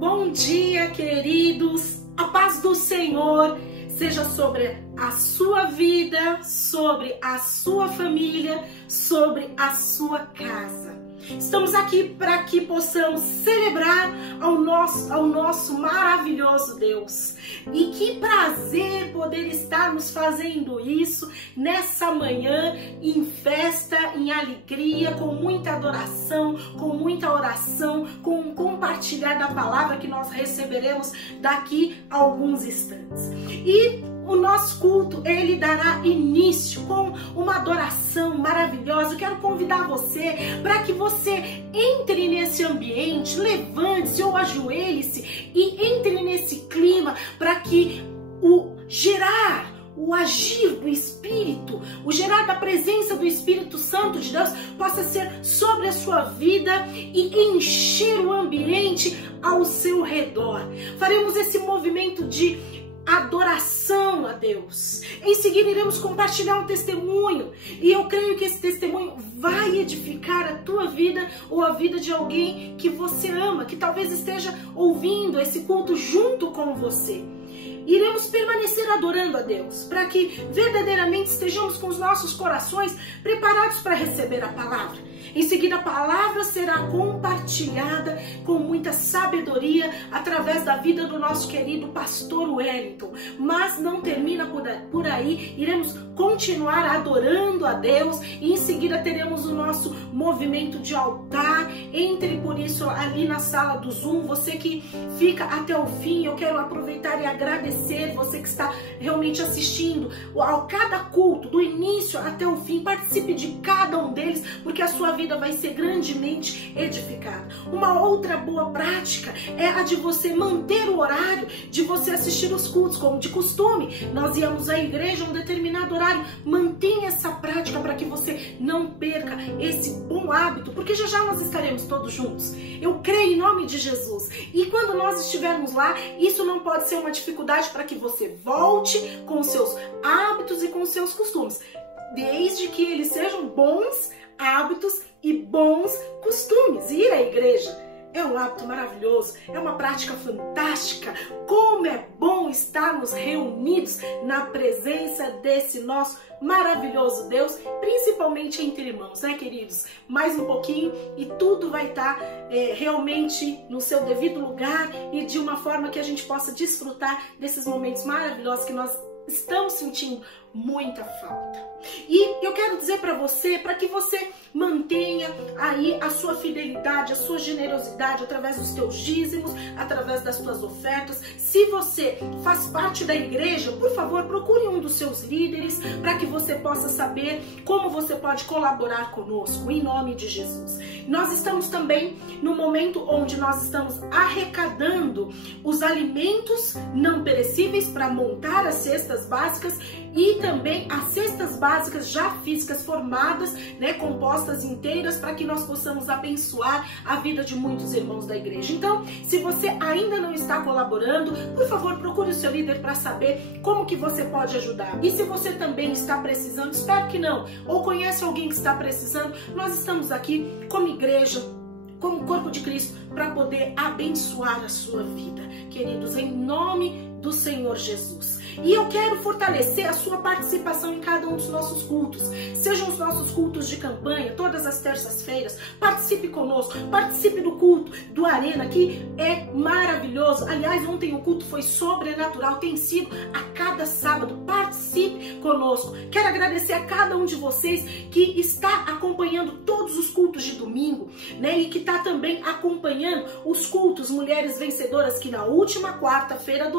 Bom dia, queridos. A paz do Senhor seja sobre a sua vida, sobre a sua família, sobre a sua casa. Estamos aqui para que possamos celebrar ao nosso maravilhoso Deus. E que prazer poder estarmos fazendo isso nessa manhã, em festa, em alegria, com muita adoração, com muita oração, com um compartilhar da palavra que nós receberemos daqui a alguns instantes. E o nosso culto, ele dará início com uma adoração maravilhosa. Eu quero convidar você para que você entre nesse ambiente, levante-se ou ajoelhe-se e entre nesse clima para que o agir do Espírito, o gerar da presença do Espírito Santo de Deus possa ser sobre a sua vida e encher o ambiente ao seu redor. Faremos esse movimento de adoração a Deus. Em seguida iremos compartilhar um testemunho e eu creio que esse testemunho vai edificar a tua vida ou a vida de alguém que você ama, que talvez esteja ouvindo esse culto junto com você. Iremos permanecer adorando a Deus, para que verdadeiramente estejamos com os nossos corações preparados para receber a palavra. Em seguida, a palavra será compartilhada com muita sabedoria através da vida do nosso querido pastor Wellington. Mas não termina por aí, iremos continuar adorando a Deus e em seguida teremos o nosso movimento de altar. Entre por isso ali na sala do Zoom, você que fica até o fim, eu quero aproveitar e agradecer você que está realmente assistindo a cada culto, do início até o fim. Participe de cada um deles, porque a sua vida vai ser grandemente edificada. Uma outra boa prática é a de você manter o horário de você assistir os cultos, como de costume. Nós íamos à igreja a um determinado horário. Mantenha essa prática para que você não perca esse bom hábito, porque já já nós estaremos todos juntos. Eu creio em nome de Jesus. E quando nós estivermos lá, isso não pode ser uma dificuldade para que você volte com os seus hábitos e com os seus costumes, desde que eles sejam bons hábitos e bons costumes. Ir à igreja é um hábito maravilhoso, é uma prática fantástica. Como é bom estarmos reunidos na presença desse nosso maravilhoso Deus, principalmente entre irmãos, né, queridos? Mais um pouquinho e tudo vai estar realmente no seu devido lugar e de uma forma que a gente possa desfrutar desses momentos maravilhosos que nós estamos sentindo muita falta. E eu quero dizer para você, para que você mantenha aí a sua fidelidade, a sua generosidade através dos teus dízimos, através das tuas ofertas. Se você faz parte da igreja, por favor, procure um dos seus líderes para que você possa saber como você pode colaborar conosco, em nome de Jesus. Nós estamos também no momento onde nós estamos arrecadando os alimentos não perecíveis para montar as cestas básicas e também as cestas básicas já físicas formadas, né, compostas inteiras, para que nós possamos abençoar a vida de muitos irmãos da igreja. Então, se você ainda não está colaborando, por favor, procure o seu líder para saber como que você pode ajudar. E se você também está precisando, espero que não, ou conhece alguém que está precisando, nós estamos aqui como igreja, como corpo de Cristo, para poder abençoar a sua vida, queridos, em nome do Senhor Jesus. E eu quero fortalecer a sua participação em cada um dos nossos cultos. Sejam os nossos cultos de campanha, todas as terças-feiras. Participe conosco, participe do culto do Arena, que é maravilhoso. Aliás, ontem o culto foi sobrenatural, tem sido a cada sábado. Participe conosco. Quero agradecer a cada um de vocês que está acompanhando todos os cultos de domingo, né? E que está também acompanhando os cultos Mulheres Vencedoras, que na última quarta-feira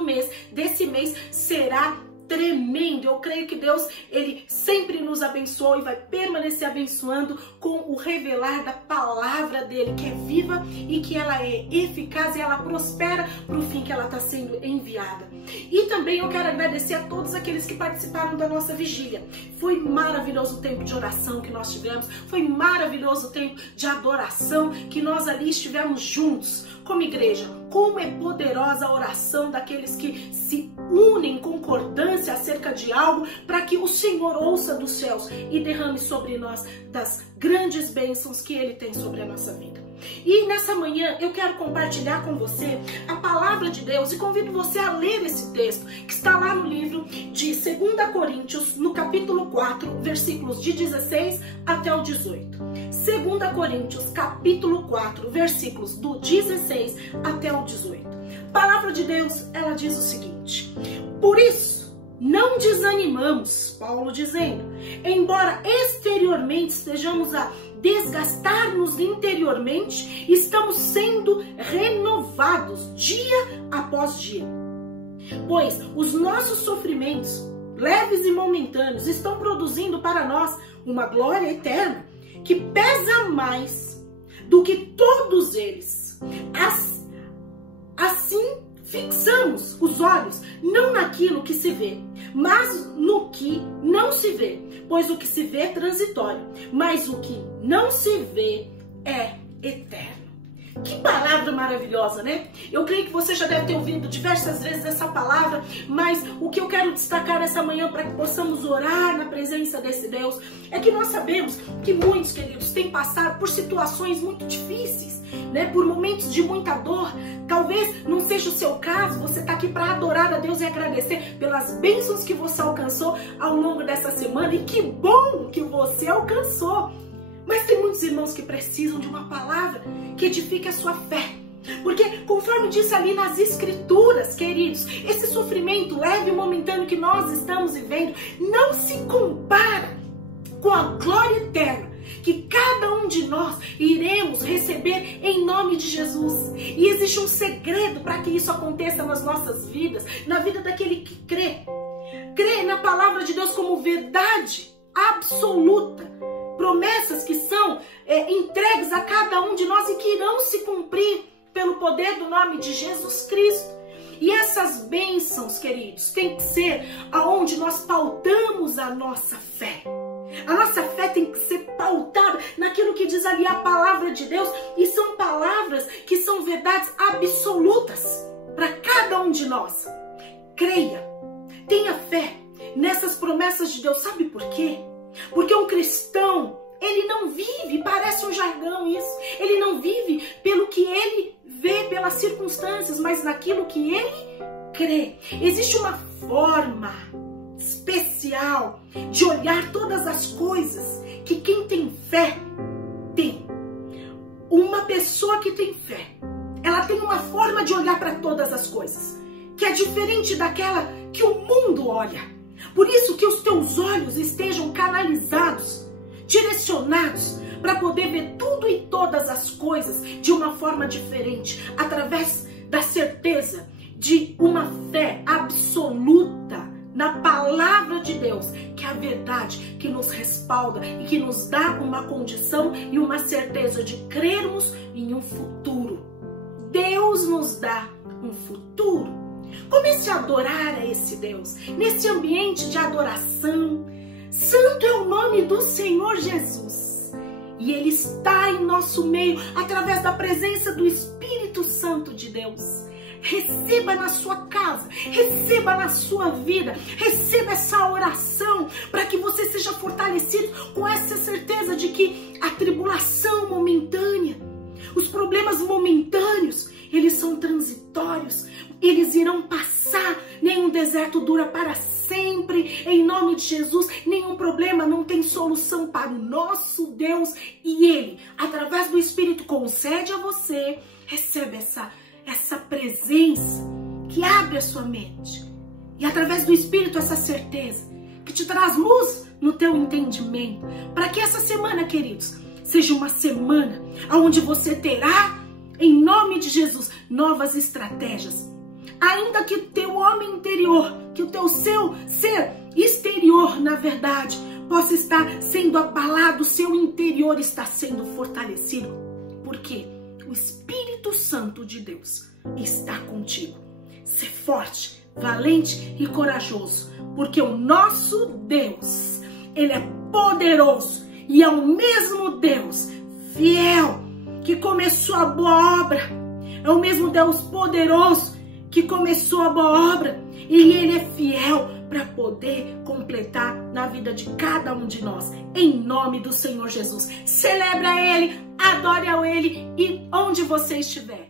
desse mês será tremendo. Eu creio que Deus, ele sempre nos abençoa e vai permanecer abençoando com o revelar da palavra dele, que é viva e que ela é eficaz e ela prospera para o fim que ela está sendo enviada. E também eu quero agradecer a todos aqueles que participaram da nossa vigília. Foi maravilhoso o tempo de oração que nós tivemos, foi maravilhoso o tempo de adoração que nós ali estivemos juntos como igreja. Como é poderosa a oração daqueles que se unem em concordância acerca de algo, para que o Senhor ouça dos céus e derrame sobre nós das grandes bênçãos que Ele tem sobre a nossa vida. E nessa manhã eu quero compartilhar com você a palavra de Deus e convido você a ler esse texto que está lá no livro de 2 Coríntios, no capítulo 4, versículos de 16 até o 18. 2 Coríntios, capítulo 4, versículos do 16 até o 18. A palavra de Deus, ela diz o seguinte: por isso, não desanimamos, Paulo dizendo, embora exteriormente estejamos a desgastar-nos interiormente, estamos sendo renovados dia após dia. Pois os nossos sofrimentos, leves e momentâneos, estão produzindo para nós uma glória eterna, que pesa mais do que todos eles. Assim, fixamos os olhos não naquilo que se vê, mas no que não se vê. Pois o que se vê é transitório, mas o que não se vê é eterno. Que palavra maravilhosa, né? Eu creio que você já deve ter ouvido diversas vezes essa palavra, mas o que eu quero destacar nessa manhã para que possamos orar na presença desse Deus é que nós sabemos que muitos, queridos, têm passado por situações muito difíceis, né? Por momentos de muita dor. Talvez não seja o seu caso, você está aqui para adorar a Deus e agradecer pelas bênçãos que você alcançou ao longo dessa semana, e que bom que você alcançou. Mas tem muitos irmãos que precisam de uma palavra que edifique a sua fé. Porque, conforme diz ali nas Escrituras, queridos, esse sofrimento leve e momentâneo que nós estamos vivendo não se compara com a glória eterna que cada um de nós iremos receber em nome de Jesus. E existe um segredo para que isso aconteça nas nossas vidas, na vida daquele que crê. Crê na palavra de Deus como verdade absoluta. Promessas que são entregues a cada um de nós e que irão se cumprir pelo poder do nome de Jesus Cristo. E essas bênçãos, queridos, tem que ser aonde nós pautamos a nossa fé. A nossa fé tem que ser pautada naquilo que diz ali a palavra de Deus, e são palavras que são verdades absolutas para cada um de nós. Creia, tenha fé nessas promessas de Deus. Sabe por quê? Porque um cristão, ele não vive, parece um jargão isso, ele não vive pelo que ele vê, pelas circunstâncias, mas naquilo que ele crê. Existe uma forma especial de olhar todas as coisas que quem tem fé tem. Uma pessoa que tem fé, ela tem uma forma de olhar para todas as coisas que é diferente daquela que o mundo olha. Por isso que os teus olhos estejam canalizados, direcionados, para poder ver tudo e todas as coisas de uma forma diferente, através da certeza de uma fé absoluta na palavra de Deus, que é a verdade que nos respalda e que nos dá uma condição e uma certeza de crermos em um futuro. Deus nos dá um futuro. Comece a adorar a esse Deus, nesse ambiente de adoração. Santo é o nome do Senhor Jesus. E Ele está em nosso meio, através da presença do Espírito Santo de Deus. Receba na sua casa, receba na sua vida, receba essa oração, para que você seja fortalecido com essa certeza de que a tribulação momentânea, os problemas momentâneos, eles são transitórios, eles irão passar, nenhum deserto dura para sempre, em nome de Jesus. Nenhum problema não tem solução para o nosso Deus, e Ele, através do Espírito, concede a você, recebe essa presença que abre a sua mente, e através do Espírito essa certeza que te traz luz no teu entendimento, para que essa semana, queridos, seja uma semana onde você terá, em nome de Jesus, novas estratégias. Ainda que o teu homem interior, que o teu seu ser exterior, na verdade, possa estar sendo abalado, o seu interior está sendo fortalecido. Porque o Espírito Santo de Deus está contigo. Ser forte, valente e corajoso, porque o nosso Deus, Ele é poderoso e é o mesmo Deus fiel que começou a boa obra. É o mesmo Deus poderoso que começou a boa obra, e Ele é fiel para poder completar na vida de cada um de nós. Em nome do Senhor Jesus. Celebra Ele, adore a Ele e onde você estiver.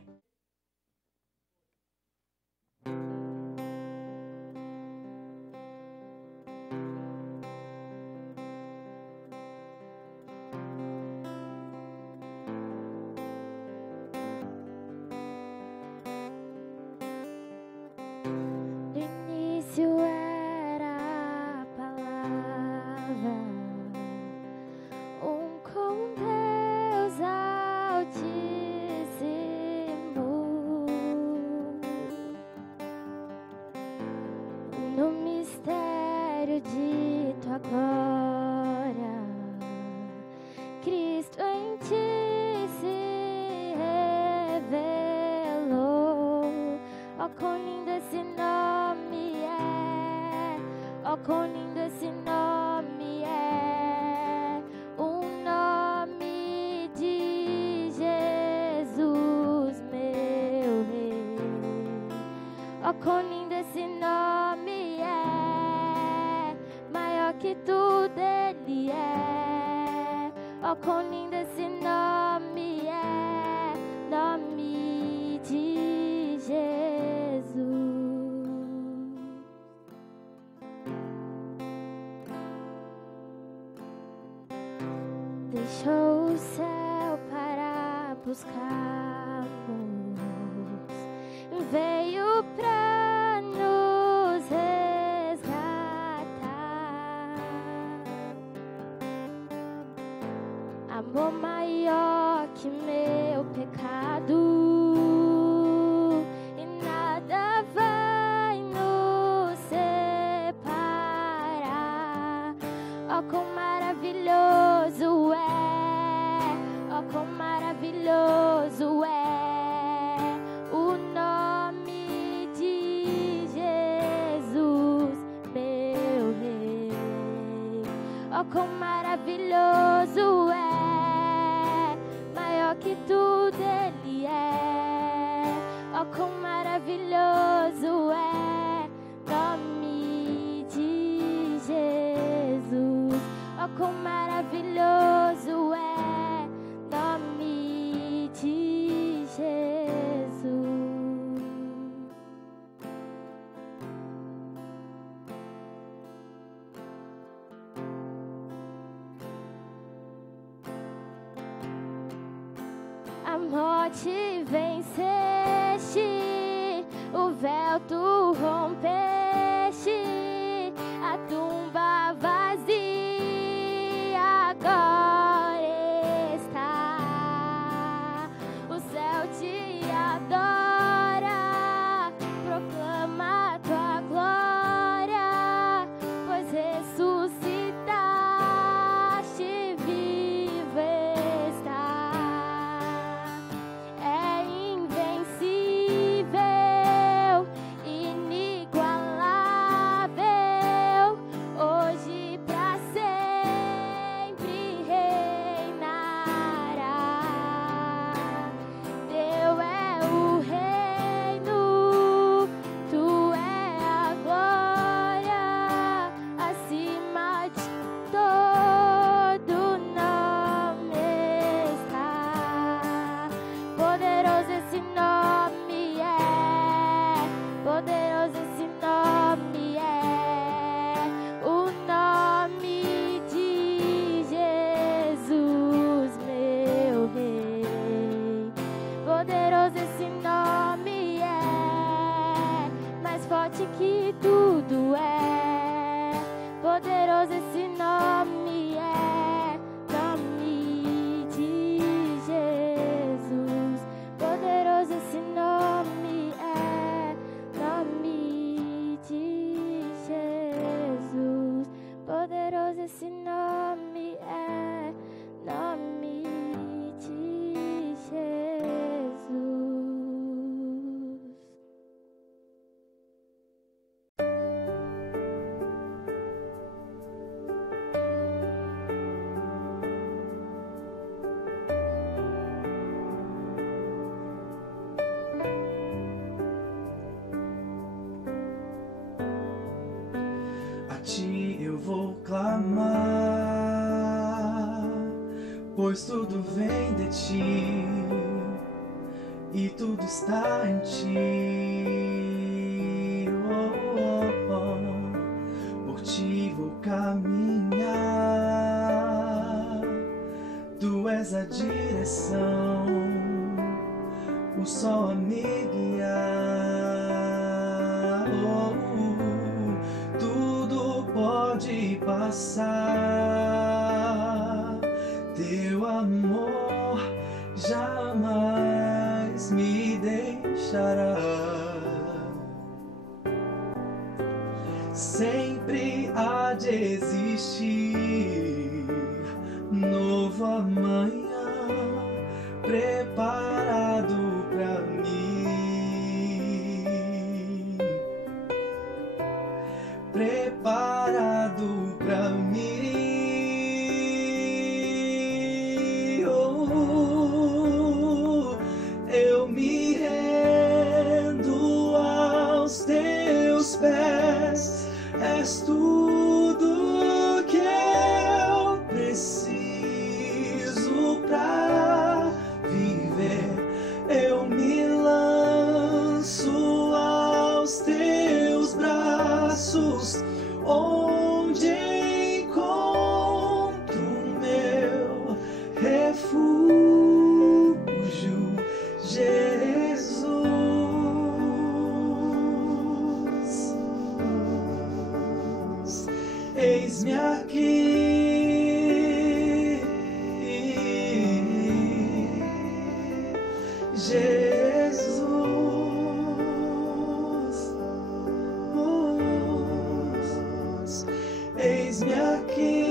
Era a palavra, com Deus Altíssimo, no mistério de tua glória, Cristo em ti se revelou. Ó, quão lindo esse nome é, ó, quão lindo esse nome é, o nome de Jesus, meu Rei. Ó, quão lindo esse nome é, maior que tudo Ele é. Ó, quão lindo esse nome é, nome de Jesus. Deixou o céu para buscar-nos, veio pra nos resgatar. Amor maior que meu pecado, e nada vai nos separar. Ó, quão maravilhoso é, ó, quão maravilhoso é o nome de Jesus, meu Rei. Ó, quão maravilhoso é, maior que tudo Ele é. Ó, quão maravilhoso é, nome de Jesus. Ó, quão maravilhoso é, nome de Jesus. A morte venceste, o véu tu rompeste, a tumba vazia agora está. O céu te adora, proclama tua glória, pois ressuscitaste, vivo está. É invencível, inigualável, hoje pra sempre reinará. Teu é o reino, tu é a glória, acima de todo nome está. Poderoso esse nome é, poderoso esse nome é, o nome de Jesus, meu Rei. Poderoso esse nome é, mais forte que tudo é. Poderoso esse nome é, nome de Jesus. Poderoso esse nome é, nome de Jesus. Poderoso esse nome é, nome de Jesus. clamar, pois tudo vem de ti e tudo está em ti. Oh, oh, oh. Por ti vou caminhar, tu és a direção, o sol a me guiar. Oh, tudo pode passar, teu amor jamais me deixará. Sempre há de existir novo amanhã preparado pra mim, preparado pra mim. Oh, eu me rendo aos teus pés, és tudo que eu preciso pra viver. Eu me lanço aos teus braços, onde encontro meu refúgio, Jesus. Eis-me aqui, Jesus. Eis-me aqui.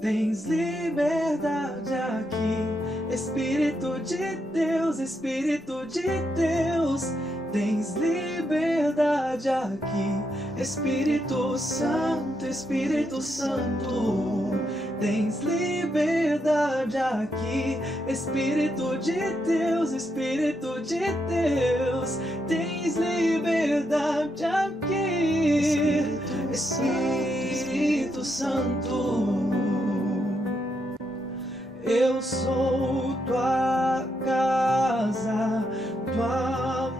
Tens liberdade aqui, Espírito de Deus, Espírito de Deus. Tens liberdade aqui, Espírito Santo, Espírito Santo. Tens liberdade aqui, Espírito de Deus, Espírito de Deus. Tens liberdade aqui, Espírito Santo. Eu sou tua casa, tua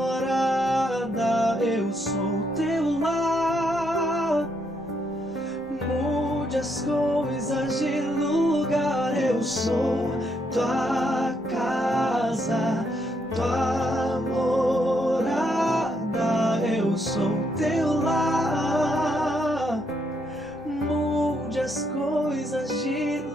morada, eu sou teu lar. Mude as coisas de lugar, eu sou tua casa, tua morada, eu sou teu lar. Mude as coisas de lugar.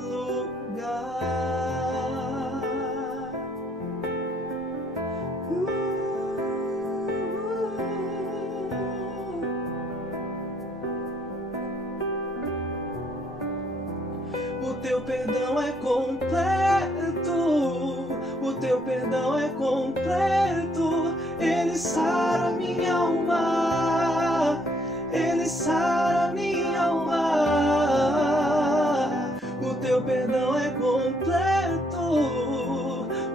O teu perdão é completo, o teu perdão é completo. Ele sara minha alma, ele sara minha alma. O teu perdão é completo,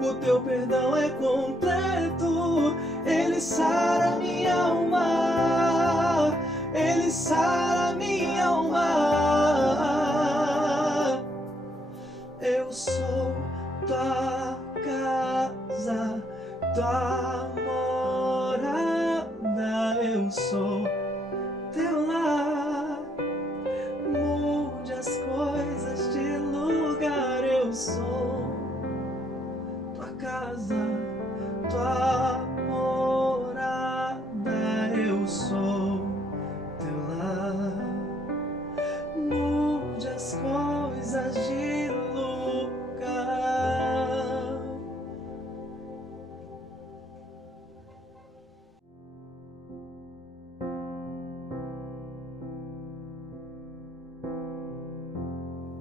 o teu perdão é completo. Ele sara minha alma, ele sara minha alma. Eu sou tua casa, tua morada, eu sou teu lar. Mude as coisas de lugar, eu sou tua casa, tua morada, eu sou teu lar. Mude as coisas de lugar.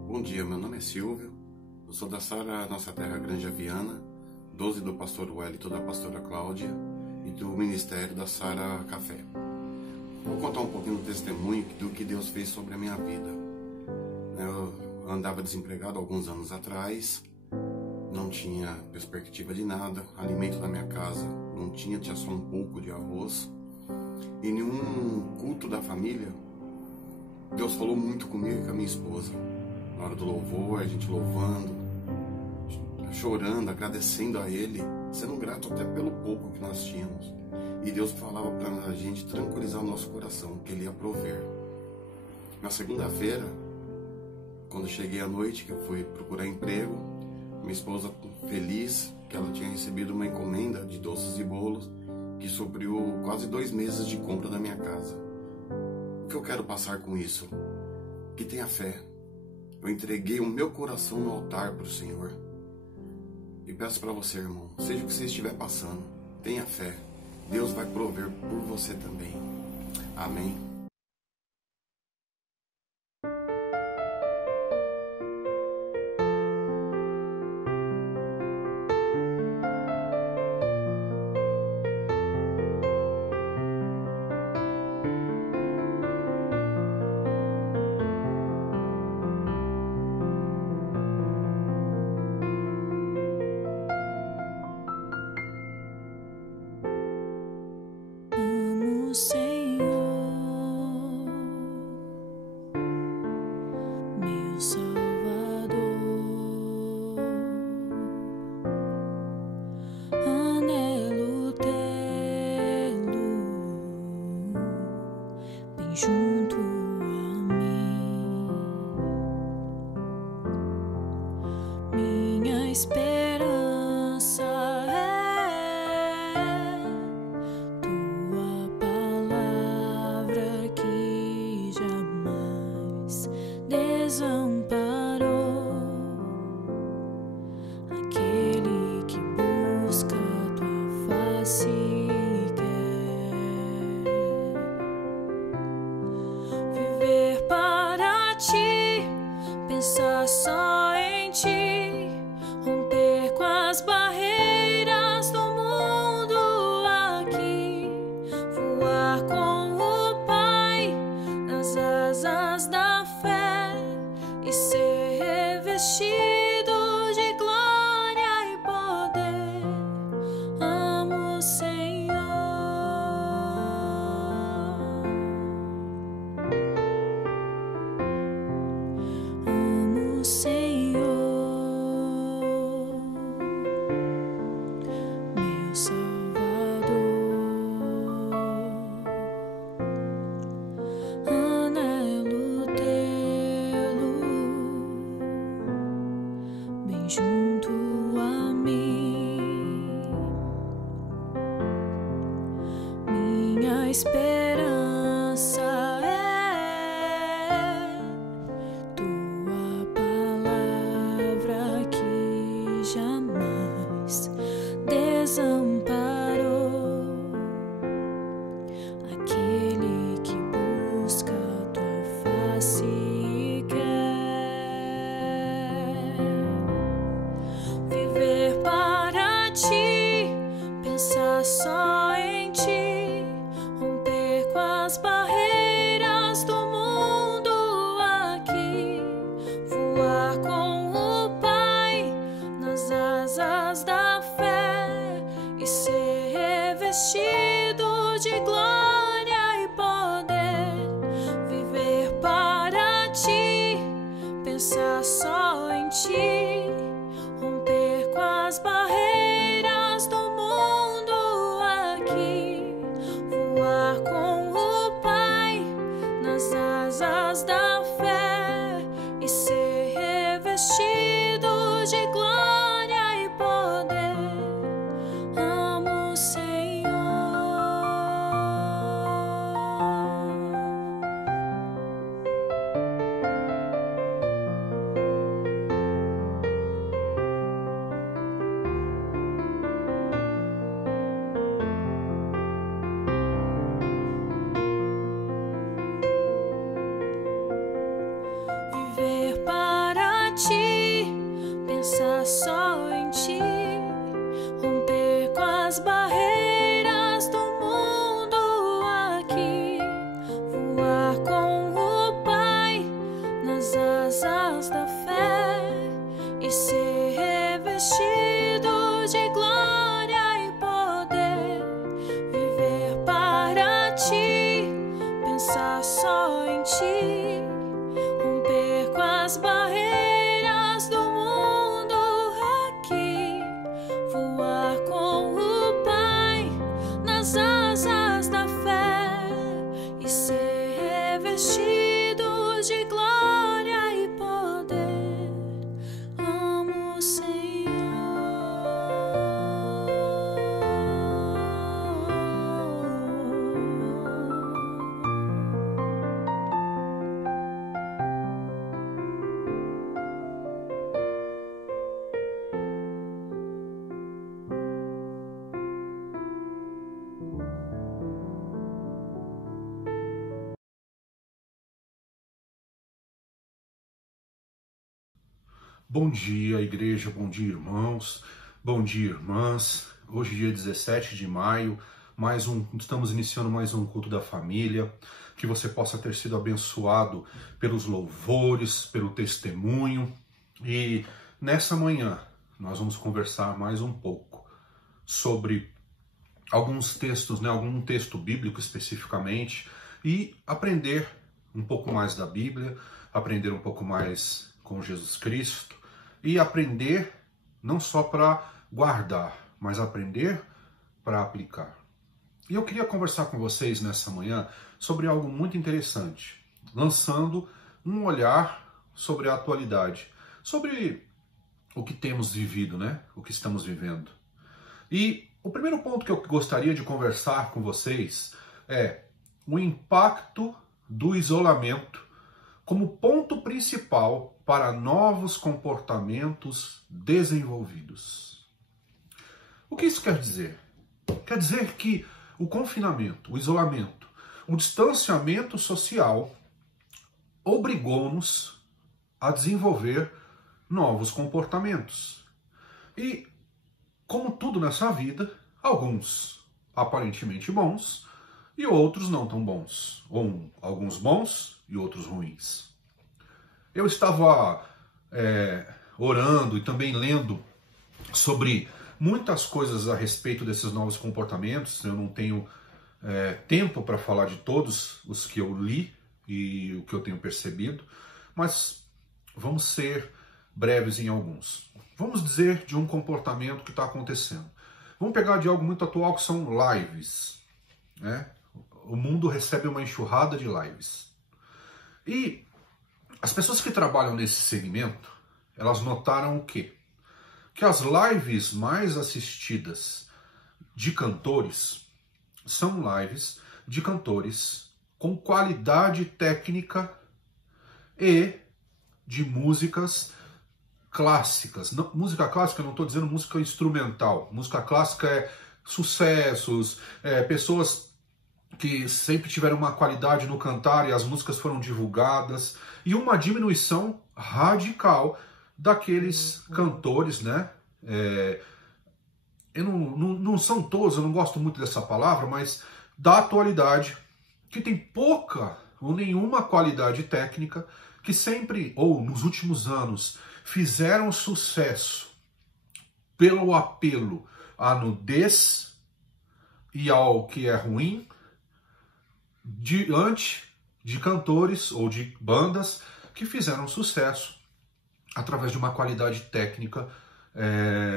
Bom dia, meu nome é Silvio, eu sou da Sara Nossa Terra Granja Viana, 12 do pastor Wellington, da pastora Cláudia e do ministério da Sara Café. Vou contar um pouquinho do testemunho do que Deus fez sobre a minha vida. Eu andava desempregado alguns anos atrás, não tinha perspectiva de nada, alimento na minha casa não tinha só um pouco de arroz. E em um culto da família, Deus falou muito comigo e com a minha esposa. Na hora do louvor, a gente louvando, chorando, agradecendo a Ele, sendo grato até pelo pouco que nós tínhamos. E Deus falava para a gente tranquilizar o nosso coração, que Ele ia prover. Na segunda-feira, quando eu cheguei à noite, que eu fui procurar emprego, minha esposa feliz, que ela tinha recebido uma encomenda de doces e bolos, que supriu quase 2 meses de compra da minha casa. O que eu quero passar com isso? Que tenha fé. Eu entreguei o meu coração no altar para o Senhor. E peço para você, irmão, seja o que você estiver passando, tenha fé. Deus vai prover por você também. Amém. Amo o Senhor, meu Salvador. Anelo tê-lo bem junto a mim. Minha esperança é tua palavra que jamais desamparou aquele que busca tua face e quer viver para ti, pensar só em ti, romper com as barreiras do mundo aqui, voar com o Pai nas asas da fé e ser revestido de glória e poder. Amo o Senhor. Amo o Senhor, meu Salvador. Anelo tê-lo bem junto a mim. Minha esperança é tua palavra que jamais desamparou aquele que busca tua face e quer viver para ti, pensar só em ti, romper com as barreiras do mundo aqui, voar com o Pai nas asas da fé e ser revestido de glória e poder. Viver para ti, pensar só em ti, romper com as barreiras do mundo aqui, voar com o Pai nas asas da fé e ser revestido de glória e poder. Amo o Senhor. Bom dia, igreja, bom dia, irmãos, bom dia, irmãs. Hoje, dia 17 de maio, estamos iniciando mais um culto da família. Que você possa ter sido abençoado pelos louvores, pelo testemunho. E nessa manhã, nós vamos conversar mais um pouco sobre alguns textos, algum texto bíblico especificamente, e aprender um pouco mais da Bíblia, aprender um pouco mais com Jesus Cristo, e aprender não só para guardar, mas aprender para aplicar. E eu queria conversar com vocês nessa manhã sobre algo muito interessante, lançando um olhar sobre a atualidade, sobre o que temos vivido, o que estamos vivendo. E o primeiro ponto que eu gostaria de conversar com vocês é o impacto do isolamento como ponto principal para novos comportamentos desenvolvidos. O que isso quer dizer? Quer dizer que o confinamento, o isolamento, o distanciamento social obrigou-nos a desenvolver novos comportamentos. E, como tudo nessa vida, alguns aparentemente bons e outros não tão bons, ou alguns bons e outros ruins. Eu estava orando e também lendo sobre muitas coisas a respeito desses novos comportamentos. Eu não tenho tempo para falar de todos os que eu li e o que eu tenho percebido, mas vamos ser breves em alguns. Vamos dizer de um comportamento que está acontecendo. Vamos pegar de algo muito atual, que são lives. O mundo recebe uma enxurrada de lives. E as pessoas que trabalham nesse segmento, elas notaram o quê? Que as lives mais assistidas de cantores são lives de cantores com qualidade técnica e de músicas clássicas. Não, música clássica, eu não estou dizendo música instrumental. Música clássica é sucessos, pessoas que sempre tiveram uma qualidade no cantar e as músicas foram divulgadas, e uma diminuição radical daqueles cantores, não são todos, eu não gosto muito dessa palavra, mas da atualidade, que tem pouca ou nenhuma qualidade técnica, que sempre, ou nos últimos anos, fizeram sucesso pelo apelo à nudez e ao que é ruim, diante de cantores ou de bandas que fizeram sucesso através de uma qualidade técnica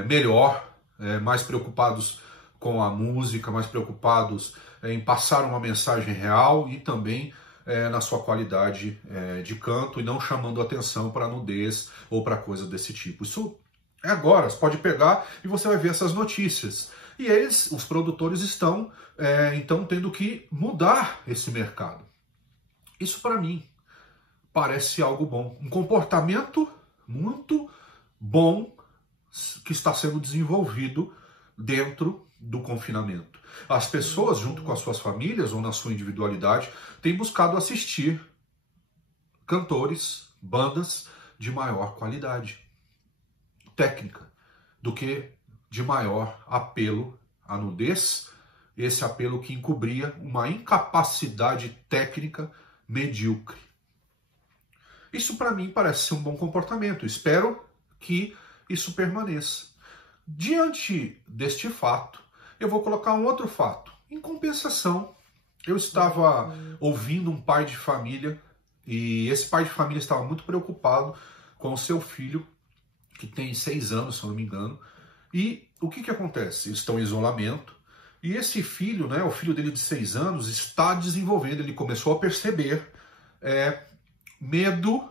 melhor, mais preocupados com a música, mais preocupados em passar uma mensagem real e também na sua qualidade de canto, e não chamando atenção para nudez ou para coisa desse tipo. Isso é agora, você pode pegar e você vai ver essas notícias. E eles, os produtores, estão então tendo que mudar esse mercado. Isso para mim parece algo bom. Um comportamento muito bom que está sendo desenvolvido dentro do confinamento. As pessoas, junto com as suas famílias ou na sua individualidade, têm buscado assistir cantores, bandas de maior qualidade técnica do que de maior apelo à nudez, esse apelo que encobria uma incapacidade técnica medíocre. Isso para mim parece ser um bom comportamento. Espero que isso permaneça. Diante deste fato, eu vou colocar um outro fato. Em compensação, eu estava ouvindo um pai de família, e esse pai de família estava muito preocupado com o seu filho, que tem 6 anos, se eu não me engano. E o que acontece? Eles estão em isolamento, e esse filho, o filho dele de 6 anos, está desenvolvendo, ele começou a perceber medo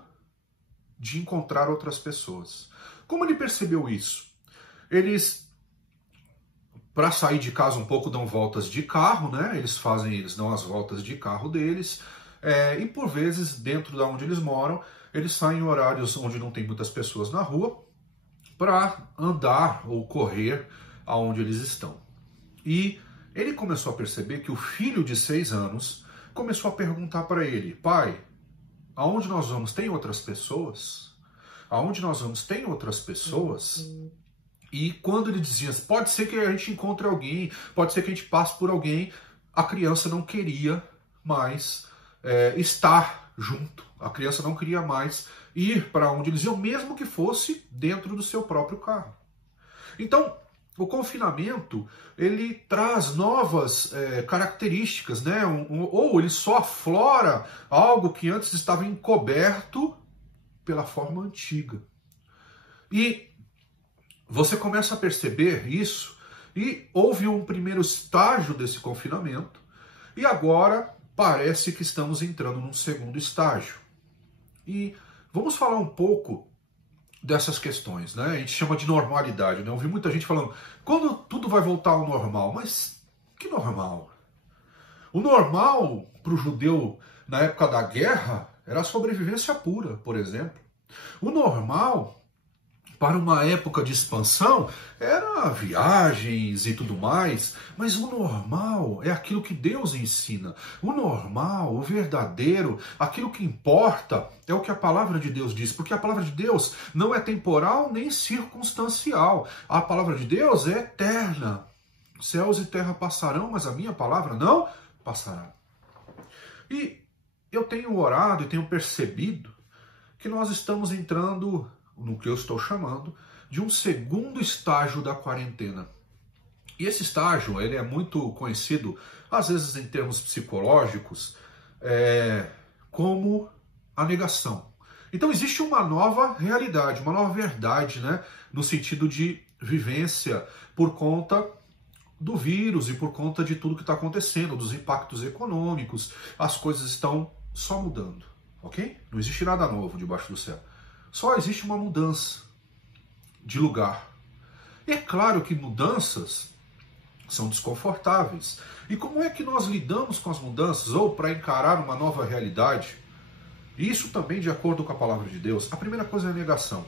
de encontrar outras pessoas. Como ele percebeu isso? Eles, para sair de casa um pouco, dão voltas de carro, eles dão as voltas de carro deles, e por vezes, dentro de onde eles moram, eles saem em horários onde não tem muitas pessoas na rua, para andar ou correr aonde eles estão. E ele começou a perceber que o filho de 6 anos começou a perguntar para ele: pai, aonde nós vamos? Tem outras pessoas? aonde nós vamos tem outras pessoas, e quando ele dizia, pode ser que a gente encontre alguém, pode ser que a gente passe por alguém, a criança não queria mais estar junto, a criança não queria mais ir para onde eles iam, mesmo que fosse dentro do seu próprio carro. Então, o confinamento, ele traz novas características, né? Ou ele só aflora algo que antes estava encoberto pela forma antiga. E você começa a perceber isso, e houve um primeiro estágio desse confinamento, e agora parece que estamos entrando num segundo estágio. E vamos falar um pouco dessas questões, né? A gente chama de normalidade, né? Eu ouvi muita gente falando, quando tudo vai voltar ao normal? Mas que normal? O normal para o judeu na época da guerra era a sobrevivência pura, por exemplo. O normal para uma época de expansão era viagens e tudo mais, mas o normal é aquilo que Deus ensina. O normal, o verdadeiro, aquilo que importa é o que a palavra de Deus diz, porque a palavra de Deus não é temporal nem circunstancial. A palavra de Deus é eterna. Céus e terra passarão, mas a minha palavra não passará. E eu tenho orado e tenho percebido que nós estamos entrando no que eu estou chamando de um segundo estágio da quarentena. E esse estágio ele é muito conhecido, às vezes em termos psicológicos, como a negação. Então existe uma nova realidade, uma nova verdade, né, no sentido de vivência por conta do vírus e por conta de tudo que está acontecendo, dos impactos econômicos. As coisas estão só mudando, ok? Não existe nada novo debaixo do céu. Só existe uma mudança de lugar. E é claro que mudanças são desconfortáveis. E como é que nós lidamos com as mudanças ou para encarar uma nova realidade? Isso também de acordo com a palavra de Deus. A primeira coisa é a negação.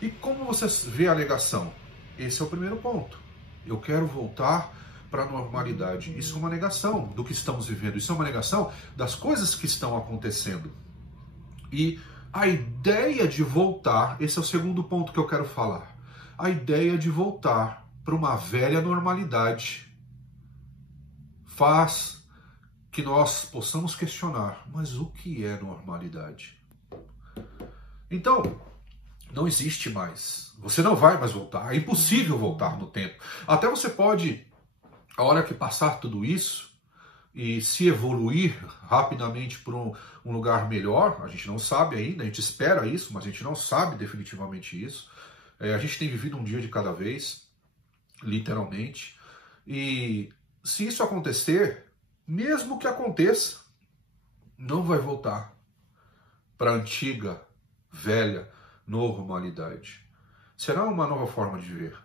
E como você vê a negação? Esse é o primeiro ponto. Eu quero voltar para a normalidade. Isso é uma negação do que estamos vivendo. Isso é uma negação das coisas que estão acontecendo. E a ideia de voltar, esse é o segundo ponto que eu quero falar. A ideia de voltar para uma velha normalidade faz que nós possamos questionar, mas o que é normalidade? Então, não existe mais. Você não vai mais voltar. É impossível voltar no tempo. Até você pode, a hora que passar tudo isso, e se evoluir rapidamente para um lugar melhor, a gente não sabe ainda, a gente espera isso, mas a gente não sabe definitivamente isso. A gente tem vivido um dia de cada vez, literalmente, e se isso acontecer, mesmo que aconteça, não vai voltar para a antiga, velha normalidade. Será uma nova forma de viver.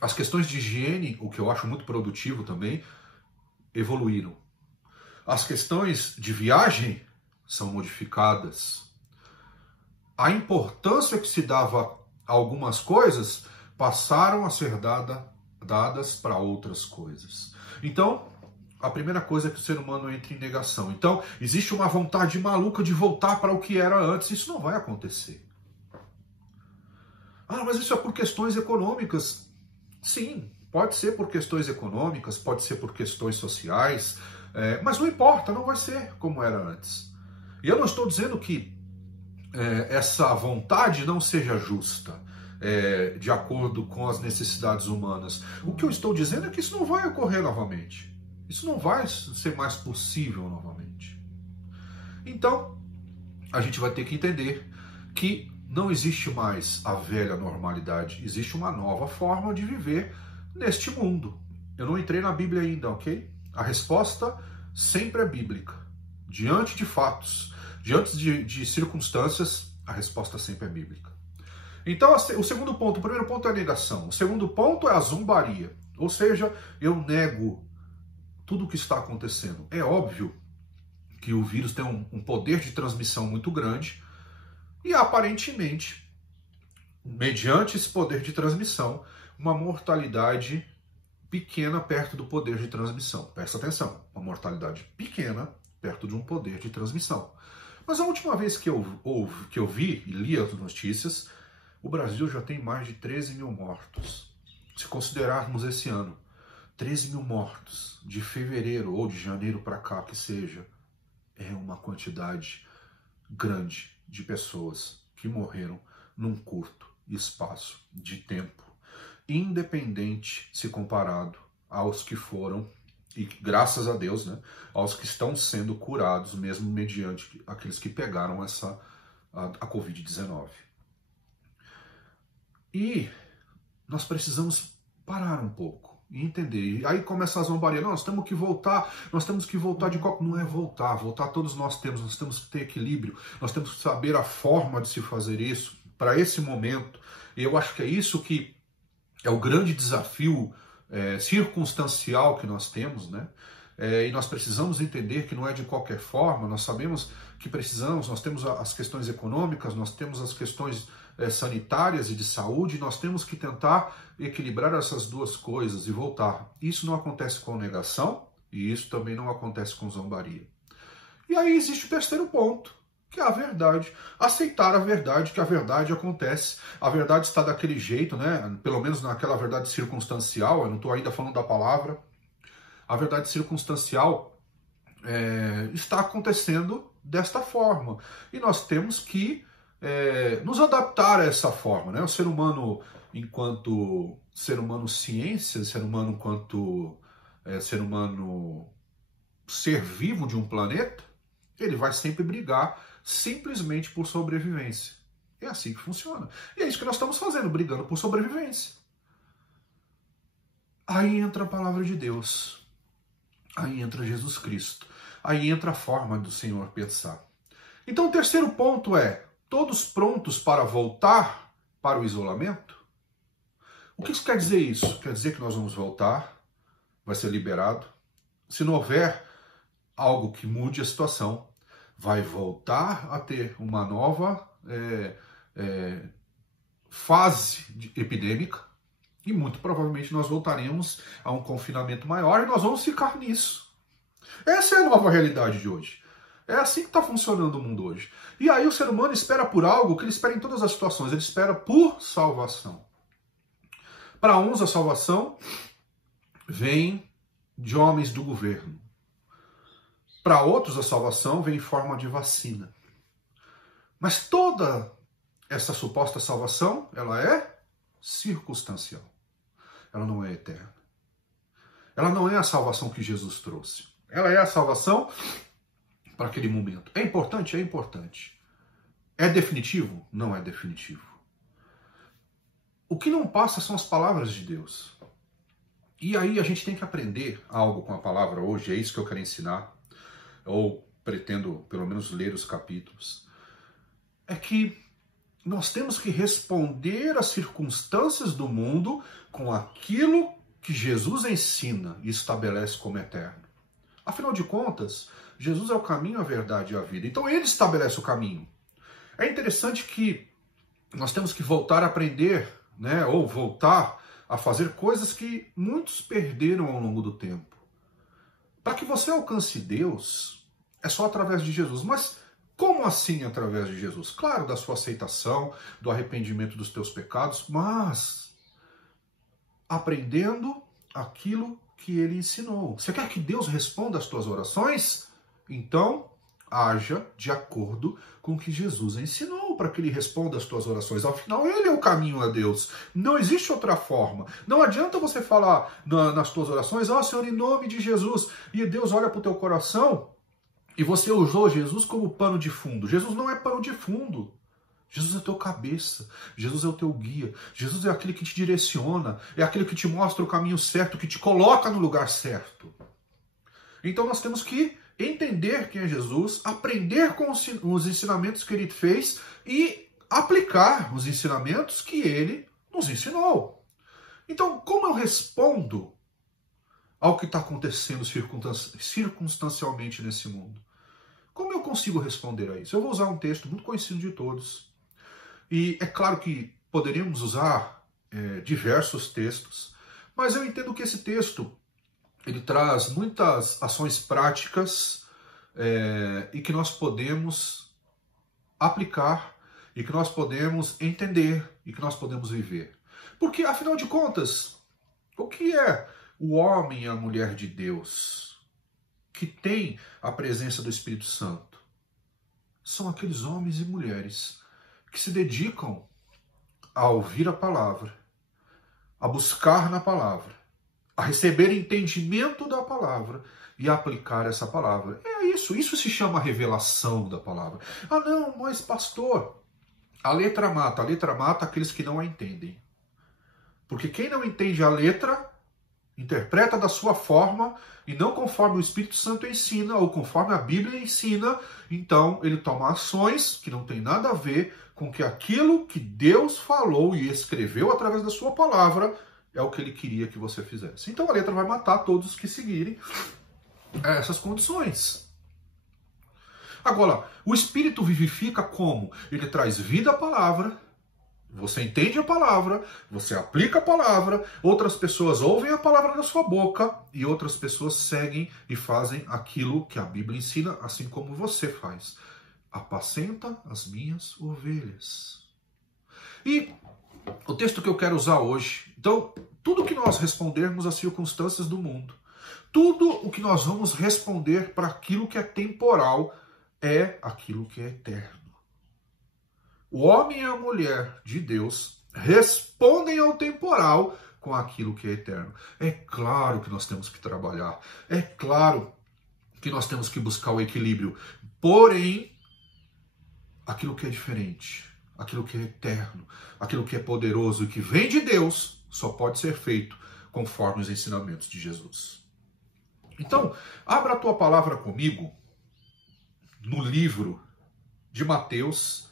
As questões de higiene, o que eu acho muito produtivo também, evoluíram. As questões de viagem são modificadas. A importância que se dava a algumas coisas passaram a ser dadas para outras coisas. Então, a primeira coisa é que o ser humano entra em negação. Então, existe uma vontade maluca de voltar para o que era antes. Isso não vai acontecer. Ah, mas isso é por questões econômicas. Sim, pode ser por questões econômicas, pode ser por questões sociais, mas não importa, não vai ser como era antes. E eu não estou dizendo que essa vontade não seja justa, de acordo com as necessidades humanas. O que eu estou dizendo é que isso não vai ocorrer novamente. Isso não vai ser mais possível novamente. Então, a gente vai ter que entender que não existe mais a velha normalidade, existe uma nova forma de viver neste mundo. Eu não entrei na Bíblia ainda, ok? A resposta sempre é bíblica. Diante de fatos, diante de circunstâncias, a resposta sempre é bíblica. Então, o segundo ponto, o primeiro ponto é a negação. O segundo ponto é a zombaria. Ou seja, eu nego tudo o que está acontecendo. É óbvio que o vírus tem um poder de transmissão muito grande e, aparentemente, mediante esse poder de transmissão, uma mortalidade pequena perto do poder de transmissão. Presta atenção, uma mortalidade pequena perto de um poder de transmissão. Mas a última vez que eu vi e li as notícias, o Brasil já tem mais de 13 mil mortos. Se considerarmos esse ano, 13 mil mortos de fevereiro ou de janeiro para cá, que seja, é uma quantidade grande de pessoas que morreram num curto espaço de tempo, independente se comparado aos que foram, e graças a Deus, né, aos que estão sendo curados, mesmo mediante aqueles que pegaram a Covid-19. E nós precisamos parar um pouco e entender. E aí começa a zombaria. Não, nós temos que voltar de qualquer... Não é voltar todos nós temos que ter equilíbrio, nós temos que saber a forma de se fazer isso para esse momento. E eu acho que é isso que é o grande desafio circunstancial que nós temos, né? E nós precisamos entender que não é de qualquer forma. Nós sabemos que nós temos as questões econômicas, nós temos as questões sanitárias e de saúde, nós temos que tentar equilibrar essas duas coisas e voltar. Isso não acontece com negação e isso também não acontece com zombaria. E aí existe o terceiro ponto, que é a verdade. Aceitar a verdade, que a verdade acontece. A verdade está daquele jeito, né? Pelo menos naquela verdade circunstancial, eu não estou ainda falando da palavra. A verdade circunstancial está acontecendo desta forma. E nós temos que nos adaptar a essa forma, né? O ser humano, enquanto ser humano ciência, ser humano enquanto ser humano ser vivo de um planeta, ele vai sempre brigar simplesmente por sobrevivência. É assim que funciona. E é isso que nós estamos fazendo, brigando por sobrevivência. Aí entra a palavra de Deus. Aí entra Jesus Cristo. Aí entra a forma do Senhor pensar. Então o terceiro ponto é: todos prontos para voltar para o isolamento? O que isso quer dizer isso? Quer dizer que nós vamos voltar, vai ser liberado. Se não houver algo que mude a situação, vai voltar a ter uma nova fase epidêmica e muito provavelmente nós voltaremos a um confinamento maior e nós vamos ficar nisso. Essa é a nova realidade de hoje. É assim que está funcionando o mundo hoje. E aí o ser humano espera por algo que ele espera em todas as situações. Ele espera por salvação. Para uns a salvação vem de homens do governo. Para outros a salvação vem em forma de vacina. Mas toda essa suposta salvação, ela é circunstancial. Ela não é eterna. Ela não é a salvação que Jesus trouxe. Ela é a salvação para aquele momento. É importante? É importante. É definitivo? Não é definitivo. O que não passa são as palavras de Deus. E aí a gente tem que aprender algo com a palavra hoje, é isso que eu quero ensinar, ou pretendo pelo menos ler os capítulos. É que nós temos que responder às circunstâncias do mundo com aquilo que Jesus ensina e estabelece como eterno. Afinal de contas, Jesus é o caminho, a verdade e a vida. Então ele estabelece o caminho. É interessante que nós temos que voltar a aprender, né, ou voltar a fazer coisas que muitos perderam ao longo do tempo. Para que você alcance Deus, é só através de Jesus. Mas como assim através de Jesus? Claro, da sua aceitação, do arrependimento dos teus pecados, mas aprendendo aquilo que ele ensinou. Você quer que Deus responda às tuas orações? Então, haja de acordo com o que Jesus ensinou para que ele responda às tuas orações. Afinal, ele é o caminho a Deus. Não existe outra forma. Não adianta você falar nas tuas orações: ó, Senhor, em nome de Jesus, e Deus olha para o teu coração e você usou Jesus como pano de fundo. Jesus não é pano de fundo. Jesus é teu cabeça, Jesus é o teu guia, Jesus é aquele que te direciona, é aquele que te mostra o caminho certo, que te coloca no lugar certo. Então nós temos que entender quem é Jesus, aprender com os ensinamentos que ele fez e aplicar os ensinamentos que ele nos ensinou. Então, como eu respondo ao que está acontecendo circunstancialmente nesse mundo? Como eu consigo responder a isso? Eu vou usar um texto muito conhecido de todos. E é claro que poderíamos usar diversos textos, mas eu entendo que esse texto ele traz muitas ações práticas e que nós podemos aplicar e que nós podemos entender e que nós podemos viver. Porque, afinal de contas, o que é o homem e a mulher de Deus que tem a presença do Espírito Santo? São aqueles homens e mulheres que se dedicam a ouvir a palavra, a buscar na palavra, a receber entendimento da palavra e a aplicar essa palavra. É isso se chama revelação da palavra. Ah não, mas pastor, a letra mata aqueles que não a entendem. Porque quem não entende a letra, interpreta da sua forma e não conforme o Espírito Santo ensina ou conforme a Bíblia ensina, então ele toma ações que não tem nada a ver com que aquilo que Deus falou e escreveu através da sua palavra é o que ele queria que você fizesse. Então a letra vai matar todos que seguirem essas condições. Agora, o Espírito vivifica como? Ele traz vida à palavra. Você entende a palavra, você aplica a palavra, outras pessoas ouvem a palavra da sua boca e outras pessoas seguem e fazem aquilo que a Bíblia ensina, assim como você faz. Apacenta as minhas ovelhas. E o texto que eu quero usar hoje, então, tudo que nós respondermos às circunstâncias do mundo, tudo o que nós vamos responder para aquilo que é temporal é aquilo que é eterno. O homem e a mulher de Deus respondem ao temporal com aquilo que é eterno. É claro que nós temos que trabalhar. É claro que nós temos que buscar o equilíbrio. Porém, aquilo que é diferente, aquilo que é eterno, aquilo que é poderoso e que vem de Deus, só pode ser feito conforme os ensinamentos de Jesus. Então, abra a tua palavra comigo no livro de Mateus.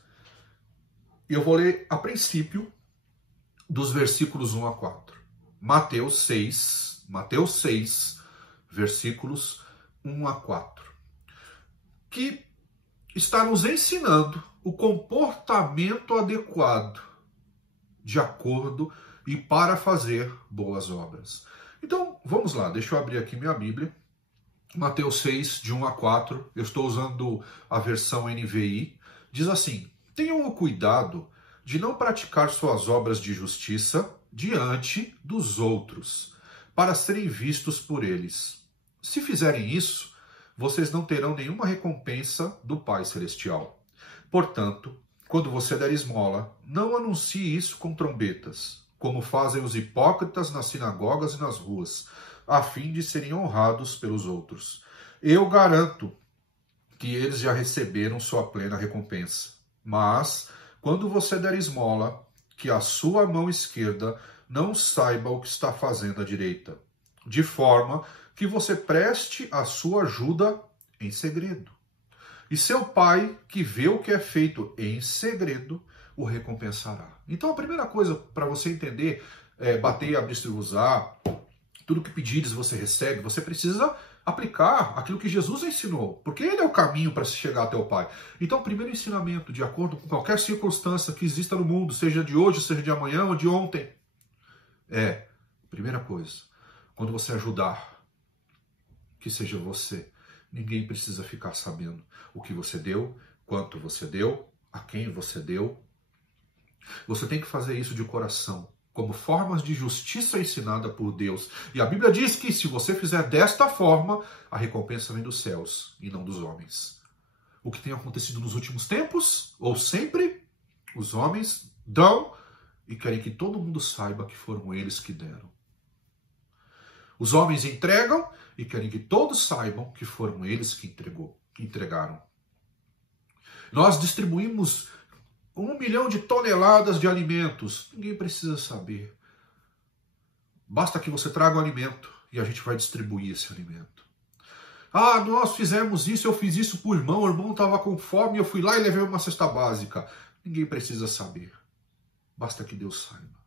Eu vou ler a princípio dos versículos 1 a 4. Mateus 6, versículos 1 a 4. Que está nos ensinando o comportamento adequado de acordo e para fazer boas obras. Então, vamos lá, deixa eu abrir aqui minha Bíblia. Mateus 6, de 1 a 4, eu estou usando a versão NVI, diz assim: tenham o cuidado de não praticar suas obras de justiça diante dos outros, para serem vistos por eles. Se fizerem isso, vocês não terão nenhuma recompensa do Pai Celestial. Portanto, quando você der esmola, não anuncie isso com trombetas, como fazem os hipócritas nas sinagogas e nas ruas, a fim de serem honrados pelos outros. Eu garanto que eles já receberam sua plena recompensa. Mas, quando você der esmola, que a sua mão esquerda não saiba o que está fazendo a direita, de forma que você preste a sua ajuda em segredo. E seu pai, que vê o que é feito em segredo, o recompensará. Então, a primeira coisa para você entender, bater, abrir, usar, tudo que pedires você recebe, você precisa aplicar aquilo que Jesus ensinou, porque ele é o caminho para se chegar até o Pai. Então, o primeiro ensinamento, de acordo com qualquer circunstância que exista no mundo, seja de hoje, seja de amanhã ou de ontem, primeira coisa, quando você ajudar, que seja você. Ninguém precisa ficar sabendo o que você deu, quanto você deu, a quem você deu. Você tem que fazer isso de coração, como formas de justiça ensinada por Deus. E a Bíblia diz que se você fizer desta forma, a recompensa vem dos céus e não dos homens. O que tem acontecido nos últimos tempos, ou sempre, os homens dão e querem que todo mundo saiba que foram eles que deram. Os homens entregam e querem que todos saibam que foram eles que entregaram. Nós distribuímos 1 milhão de toneladas de alimentos. Ninguém precisa saber. Basta que você traga o alimento e a gente vai distribuir esse alimento. Ah, nós fizemos isso, eu fiz isso por irmão, o irmão estava com fome, eu fui lá e levei uma cesta básica. Ninguém precisa saber. Basta que Deus saiba.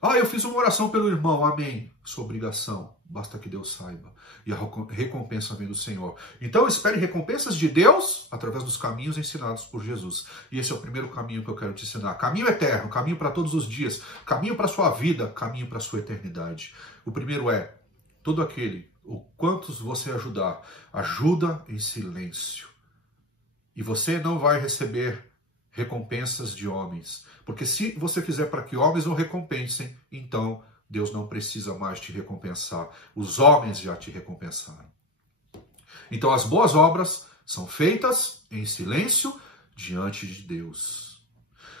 Ah, eu fiz uma oração pelo irmão, amém. Sua obrigação, basta que Deus saiba. E a recompensa vem do Senhor. Então espere recompensas de Deus através dos caminhos ensinados por Jesus. E esse é o primeiro caminho que eu quero te ensinar. Caminho eterno, caminho para todos os dias, caminho para a sua vida, caminho para a sua eternidade. O primeiro é, todo aquele, o quantos você ajudar, ajuda em silêncio. E você não vai receber recompensas de homens. Porque se você fizer para que homens o recompensem, então Deus não precisa mais te recompensar. Os homens já te recompensaram. Então as boas obras são feitas em silêncio diante de Deus.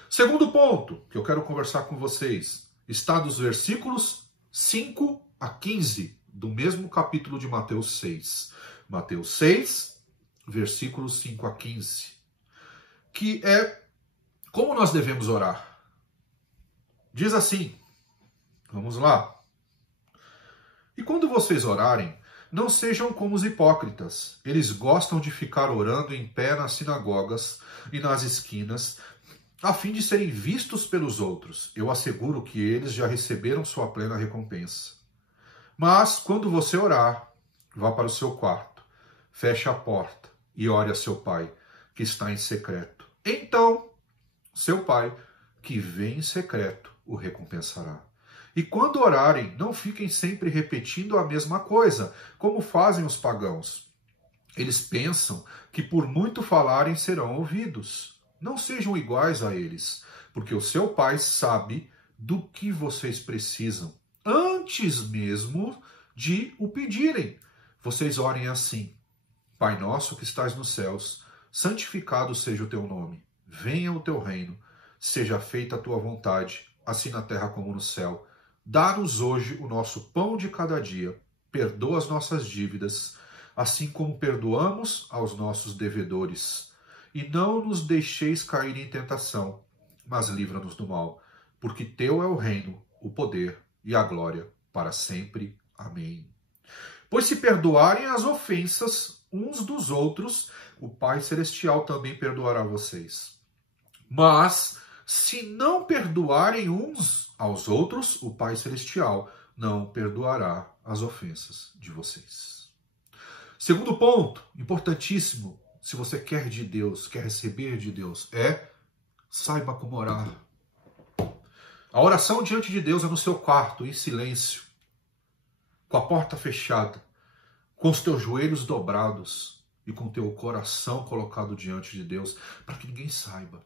Segundo ponto que eu quero conversar com vocês está dos versículos 5 a 15 do mesmo capítulo de Mateus 6. Mateus 6, versículos 5 a 15. Que é como nós devemos orar. Diz assim, vamos lá. E quando vocês orarem, não sejam como os hipócritas. Eles gostam de ficar orando em pé nas sinagogas e nas esquinas, a fim de serem vistos pelos outros. Eu asseguro que eles já receberam sua plena recompensa. Mas, quando você orar, vá para o seu quarto, feche a porta e ore a seu pai, que está em secreto. Então, seu pai, que vem em secreto, o recompensará. E quando orarem, não fiquem sempre repetindo a mesma coisa, como fazem os pagãos. Eles pensam que por muito falarem serão ouvidos. Não sejam iguais a eles, porque o seu pai sabe do que vocês precisam, antes mesmo de o pedirem. Vocês orem assim: Pai nosso que estás nos céus, santificado seja o teu nome. Venha o teu reino, seja feita a tua vontade, assim na terra como no céu. Dá-nos hoje o nosso pão de cada dia. Perdoa as nossas dívidas, assim como perdoamos aos nossos devedores. E não nos deixeis cair em tentação, mas livra-nos do mal. Porque teu é o reino, o poder e a glória para sempre. Amém. Pois se perdoarem as ofensas uns dos outros, o Pai Celestial também perdoará vocês. Mas se não perdoarem uns aos outros, o Pai Celestial não perdoará as ofensas de vocês. Segundo ponto, importantíssimo, se você quer de Deus, quer receber de Deus, saiba como orar. A oração diante de Deus é no seu quarto, em silêncio, com a porta fechada, com os teus joelhos dobrados e com o teu coração colocado diante de Deus, para que ninguém saiba.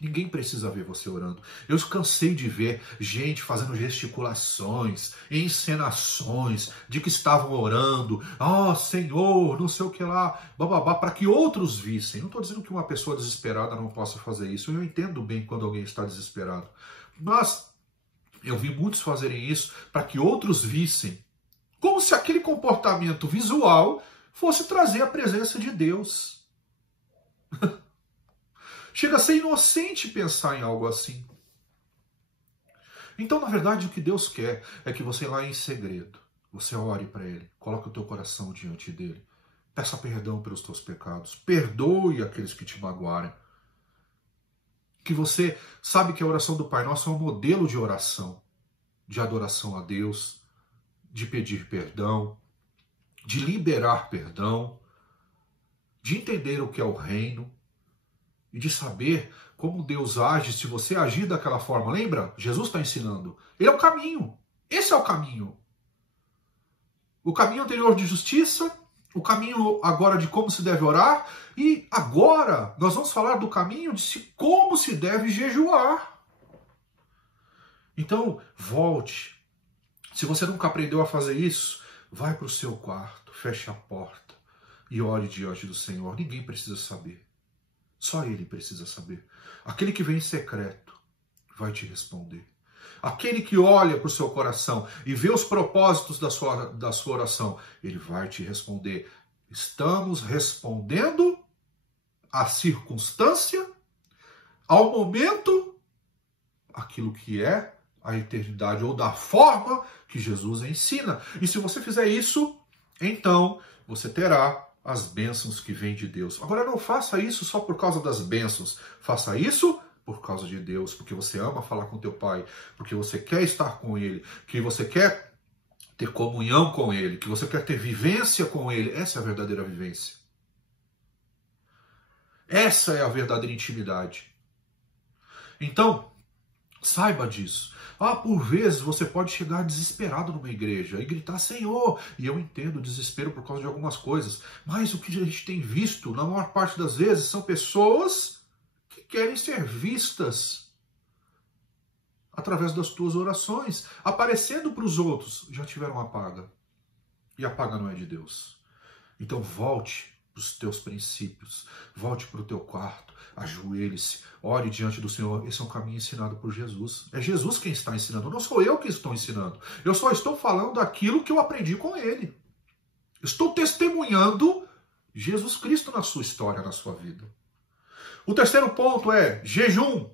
Ninguém precisa ver você orando. Eu cansei de ver gente fazendo gesticulações, encenações de que estavam orando. Ah, Senhor, não sei o que lá, bababá, para que outros vissem. Não estou dizendo que uma pessoa desesperada não possa fazer isso. Eu entendo bem quando alguém está desesperado. Mas eu vi muitos fazerem isso para que outros vissem. Como se aquele comportamento visual fosse trazer a presença de Deus. Chega a ser inocente pensar em algo assim. Então, na verdade, o que Deus quer é que você lá em segredo, você ore para Ele, coloque o teu coração diante dEle, peça perdão pelos teus pecados, perdoe aqueles que te magoarem. Que você sabe que a oração do Pai Nosso é um modelo de oração, de adoração a Deus, de pedir perdão, de liberar perdão, de entender o que é o reino, e de saber como Deus age se você agir daquela forma. Lembra? Jesus está ensinando. Ele é o caminho. Esse é o caminho. O caminho anterior de justiça, o caminho agora de como se deve orar, e agora nós vamos falar do caminho de como se deve jejuar. Então, volte. Se você nunca aprendeu a fazer isso, vai para o seu quarto, feche a porta e ore diante do Senhor. Ninguém precisa saber. Só Ele precisa saber. Aquele que vem em secreto vai te responder. Aquele que olha para o seu coração e vê os propósitos da sua oração, Ele vai te responder. Estamos respondendo à circunstância, ao momento, aquilo que é a eternidade, ou da forma que Jesus ensina. E se você fizer isso, então você terá as bênçãos que vêm de Deus. Agora, não faça isso só por causa das bênçãos. Faça isso por causa de Deus, porque você ama falar com teu Pai, porque você quer estar com Ele, que você quer ter comunhão com Ele, que você quer ter vivência com Ele. Essa é a verdadeira vivência. Essa é a verdadeira intimidade. Então, saiba disso. Por vezes você pode chegar desesperado numa igreja e gritar Senhor, e eu entendo o desespero por causa de algumas coisas, mas o que a gente tem visto, na maior parte das vezes, são pessoas que querem ser vistas através das tuas orações, aparecendo para os outros. Já tiveram a paga, e a paga não é de Deus. Então volte para os teus princípios, volte para o teu quarto, ajoelhe-se, ore diante do Senhor. Esse é um caminho ensinado por Jesus. É Jesus quem está ensinando, não sou eu que estou ensinando. Eu só estou falando daquilo que eu aprendi com Ele. Estou testemunhando Jesus Cristo na sua história, na sua vida. O terceiro ponto é jejum.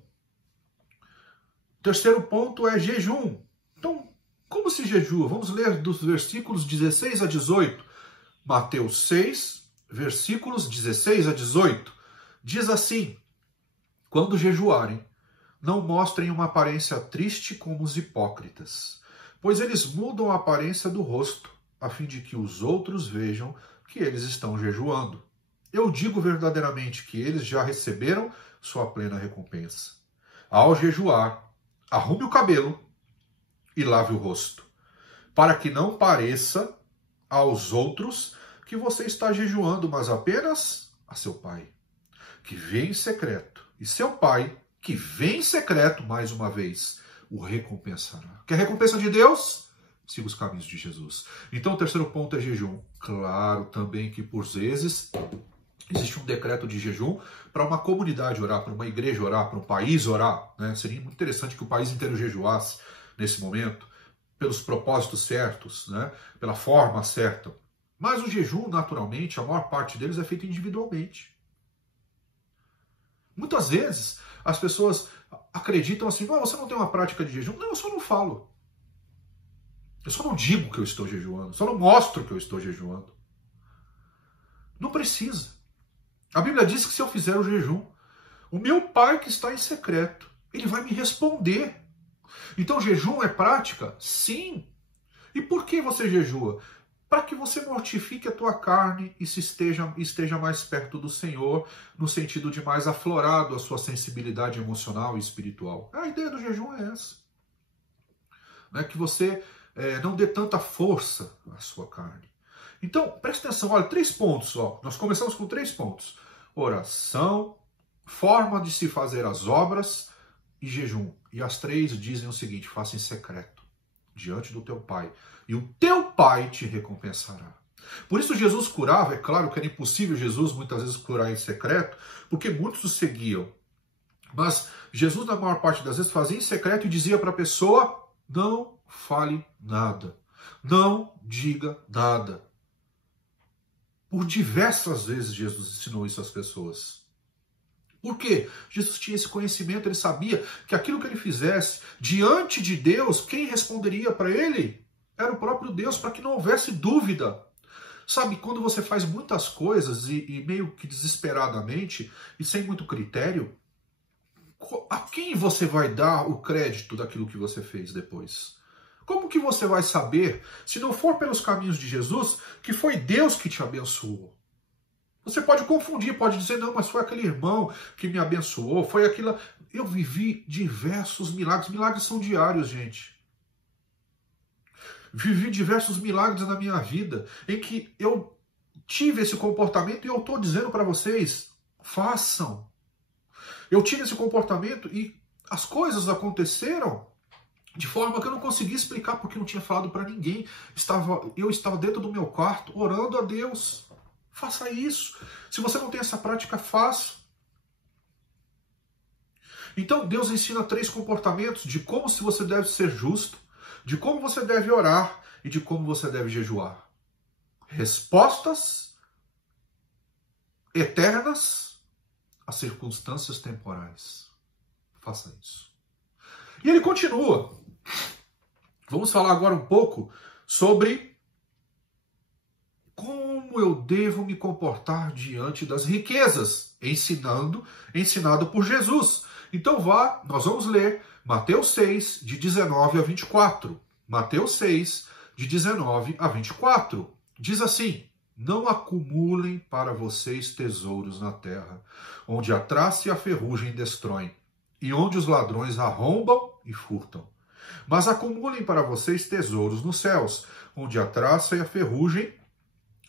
O terceiro ponto é jejum. Então, como se jejua? Vamos ler dos versículos 16 a 18. Mateus 6, versículos 16 a 18. Diz assim: quando jejuarem, não mostrem uma aparência triste como os hipócritas, pois eles mudam a aparência do rosto, a fim de que os outros vejam que eles estão jejuando. Eu digo verdadeiramente que eles já receberam sua plena recompensa. Ao jejuar, arrume o cabelo e lave o rosto, para que não pareça aos outros que você está jejuando, mas apenas a seu Pai, que vê em secreto. E seu Pai, que vê em secreto, mais uma vez, o recompensará. Quer recompensa de Deus? Siga os caminhos de Jesus. Então o terceiro ponto é jejum. Claro também que por vezes existe um decreto de jejum para uma comunidade orar, para uma igreja orar, para um país orar, né? Seria muito interessante que o país inteiro jejuasse nesse momento, pelos propósitos certos, né? Pela forma certa. Mas o jejum, naturalmente, a maior parte deles é feito individualmente. Muitas vezes as pessoas acreditam assim, você não tem uma prática de jejum? Não, eu só não falo. Eu só não digo que eu estou jejuando, só não mostro que eu estou jejuando. Não precisa. A Bíblia diz que se eu fizer o jejum, o meu Pai que está em secreto, Ele vai me responder. Então jejum é prática? Sim. E por que você jejua? Para que você mortifique a tua carne e esteja mais perto do Senhor, no sentido de mais aflorado a sua sensibilidade emocional e espiritual. A ideia do jejum é essa. Não é que você não dê tanta força à sua carne. Então, preste atenção, olha, 3 pontos. Nós começamos com 3 pontos. Oração, forma de se fazer as obras e jejum. E as 3 dizem o seguinte: faça em secreto, diante do teu Pai, e o teu Pai te recompensará. Por isso Jesus curava, é claro que era impossível Jesus muitas vezes curar em secreto, porque muitos o seguiam. Mas Jesus, na maior parte das vezes, fazia em secreto e dizia para a pessoa: não fale nada, não diga nada. Por diversas vezes Jesus ensinou isso às pessoas. Por quê? Jesus tinha esse conhecimento, ele sabia que aquilo que ele fizesse diante de Deus, quem responderia para ele era o próprio Deus, para que não houvesse dúvida. Sabe, quando você faz muitas coisas e meio que desesperadamente e sem muito critério, a quem você vai dar o crédito daquilo que você fez depois? Como que você vai saber, se não for pelos caminhos de Jesus, que foi Deus que te abençoou? Você pode confundir, pode dizer, não, mas foi aquele irmão que me abençoou, foi aquilo. Eu vivi diversos milagres. Milagres são diários, gente. Vivi diversos milagres na minha vida, em que eu tive esse comportamento e eu estou dizendo para vocês, façam. Eu tive esse comportamento e as coisas aconteceram de forma que eu não conseguia explicar, porque não tinha falado para ninguém. Eu estava dentro do meu quarto, orando a Deus. Faça isso. Se você não tem essa prática, faça. Então, Deus ensina 3 comportamentos de como se você deve ser justo, de como você deve orar e de como você deve jejuar. Respostas eternas às circunstâncias temporais. Faça isso. E ele continua. Vamos falar agora um pouco sobre como eu devo me comportar diante das riquezas, ensinado por Jesus. Então nós vamos ler Mateus 6, de 19 a 24. Mateus 6, de 19 a 24. Diz assim: não acumulem para vocês tesouros na terra, onde a traça e a ferrugem destroem, e onde os ladrões arrombam e furtam. Mas acumulem para vocês tesouros nos céus, onde a traça e a ferrugem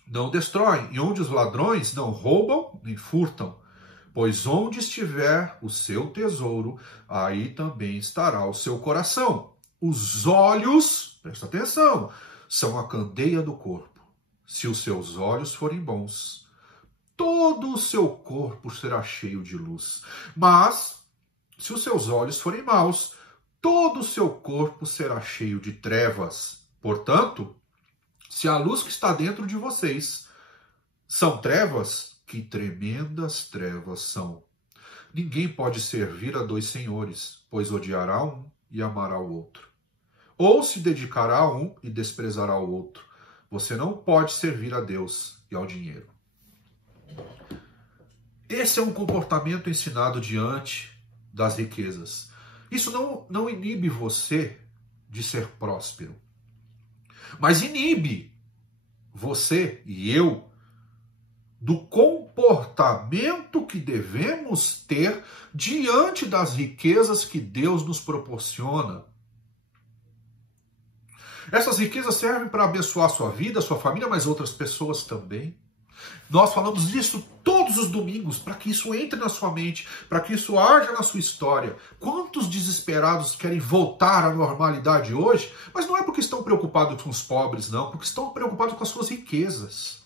não destroem, e onde os ladrões não roubam nem furtam. Pois onde estiver o seu tesouro, aí também estará o seu coração. Os olhos, presta atenção, são a candeia do corpo. Se os seus olhos forem bons, todo o seu corpo será cheio de luz. Mas, se os seus olhos forem maus, todo o seu corpo será cheio de trevas. Portanto, se a luz que está dentro de vocês são trevas, que tremendas trevas são. Ninguém pode servir a dois senhores, pois odiará um e amará o outro. Ou se dedicará a um e desprezará o outro. Você não pode servir a Deus e ao dinheiro. Esse é um comportamento ensinado diante das riquezas. Isso não inibe você de ser próspero, mas inibe você e eu do comportamento que devemos ter diante das riquezas que Deus nos proporciona. Essas riquezas servem para abençoar a sua vida, a sua família, mas outras pessoas também. Nós falamos disso todos os domingos, para que isso entre na sua mente, para que isso haja na sua história. Quantos desesperados querem voltar à normalidade hoje, mas não é porque estão preocupados com os pobres, não, porque estão preocupados com as suas riquezas.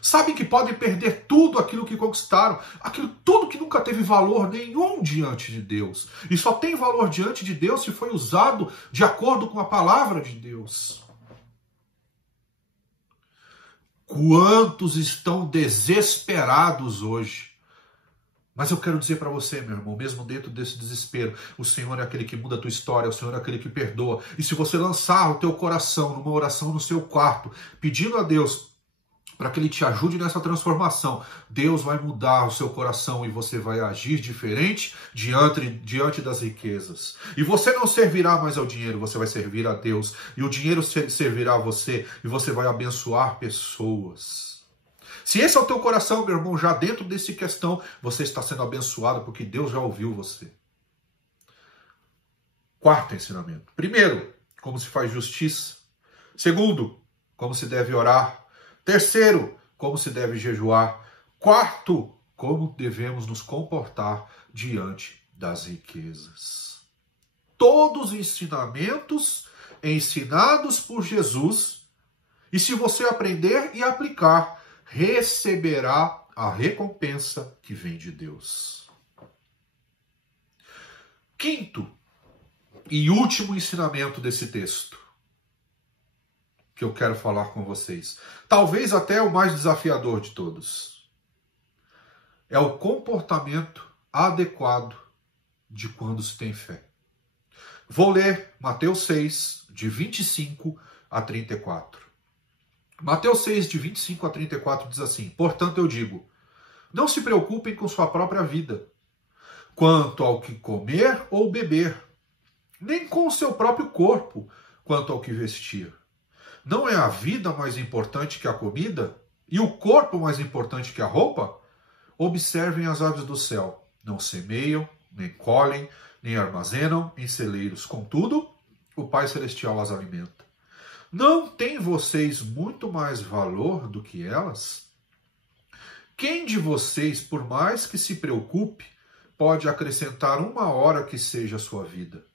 Sabem que podem perder tudo aquilo que conquistaram, aquilo tudo que nunca teve valor nenhum diante de Deus. E só tem valor diante de Deus se foi usado de acordo com a palavra de Deus. Quantos estão desesperados hoje? Mas eu quero dizer para você, meu irmão, mesmo dentro desse desespero, o Senhor é aquele que muda a tua história, o Senhor é aquele que perdoa. E se você lançar o teu coração numa oração no seu quarto, pedindo a Deus para que Ele te ajude nessa transformação, Deus vai mudar o seu coração e você vai agir diferente diante das riquezas. E você não servirá mais ao dinheiro, você vai servir a Deus. E o dinheiro servirá a você e você vai abençoar pessoas. Se esse é o teu coração, meu irmão, já dentro desse questão, você está sendo abençoado porque Deus já ouviu você. Quarto ensinamento. Primeiro, como se faz justiça. Segundo, como se deve orar. Terceiro, como se deve jejuar. Quarto, como devemos nos comportar diante das riquezas. Todos os ensinamentos ensinados por Jesus, e se você aprender e aplicar, receberá a recompensa que vem de Deus. Quinto e último ensinamento desse texto que eu quero falar com vocês, talvez até o mais desafiador de todos, é o comportamento adequado de quando se tem fé. Vou ler Mateus 6, de 25 a 34. Mateus 6, de 25 a 34 diz assim: portanto eu digo, não se preocupem com sua própria vida, quanto ao que comer ou beber, nem com o seu próprio corpo, quanto ao que vestir. Não é a vida mais importante que a comida? E o corpo mais importante que a roupa? Observem as aves do céu. Não semeiam, nem colhem, nem armazenam em celeiros. Contudo, o Pai Celestial as alimenta. Não têm vocês muito mais valor do que elas? Quem de vocês, por mais que se preocupe, pode acrescentar uma hora que seja a sua vida?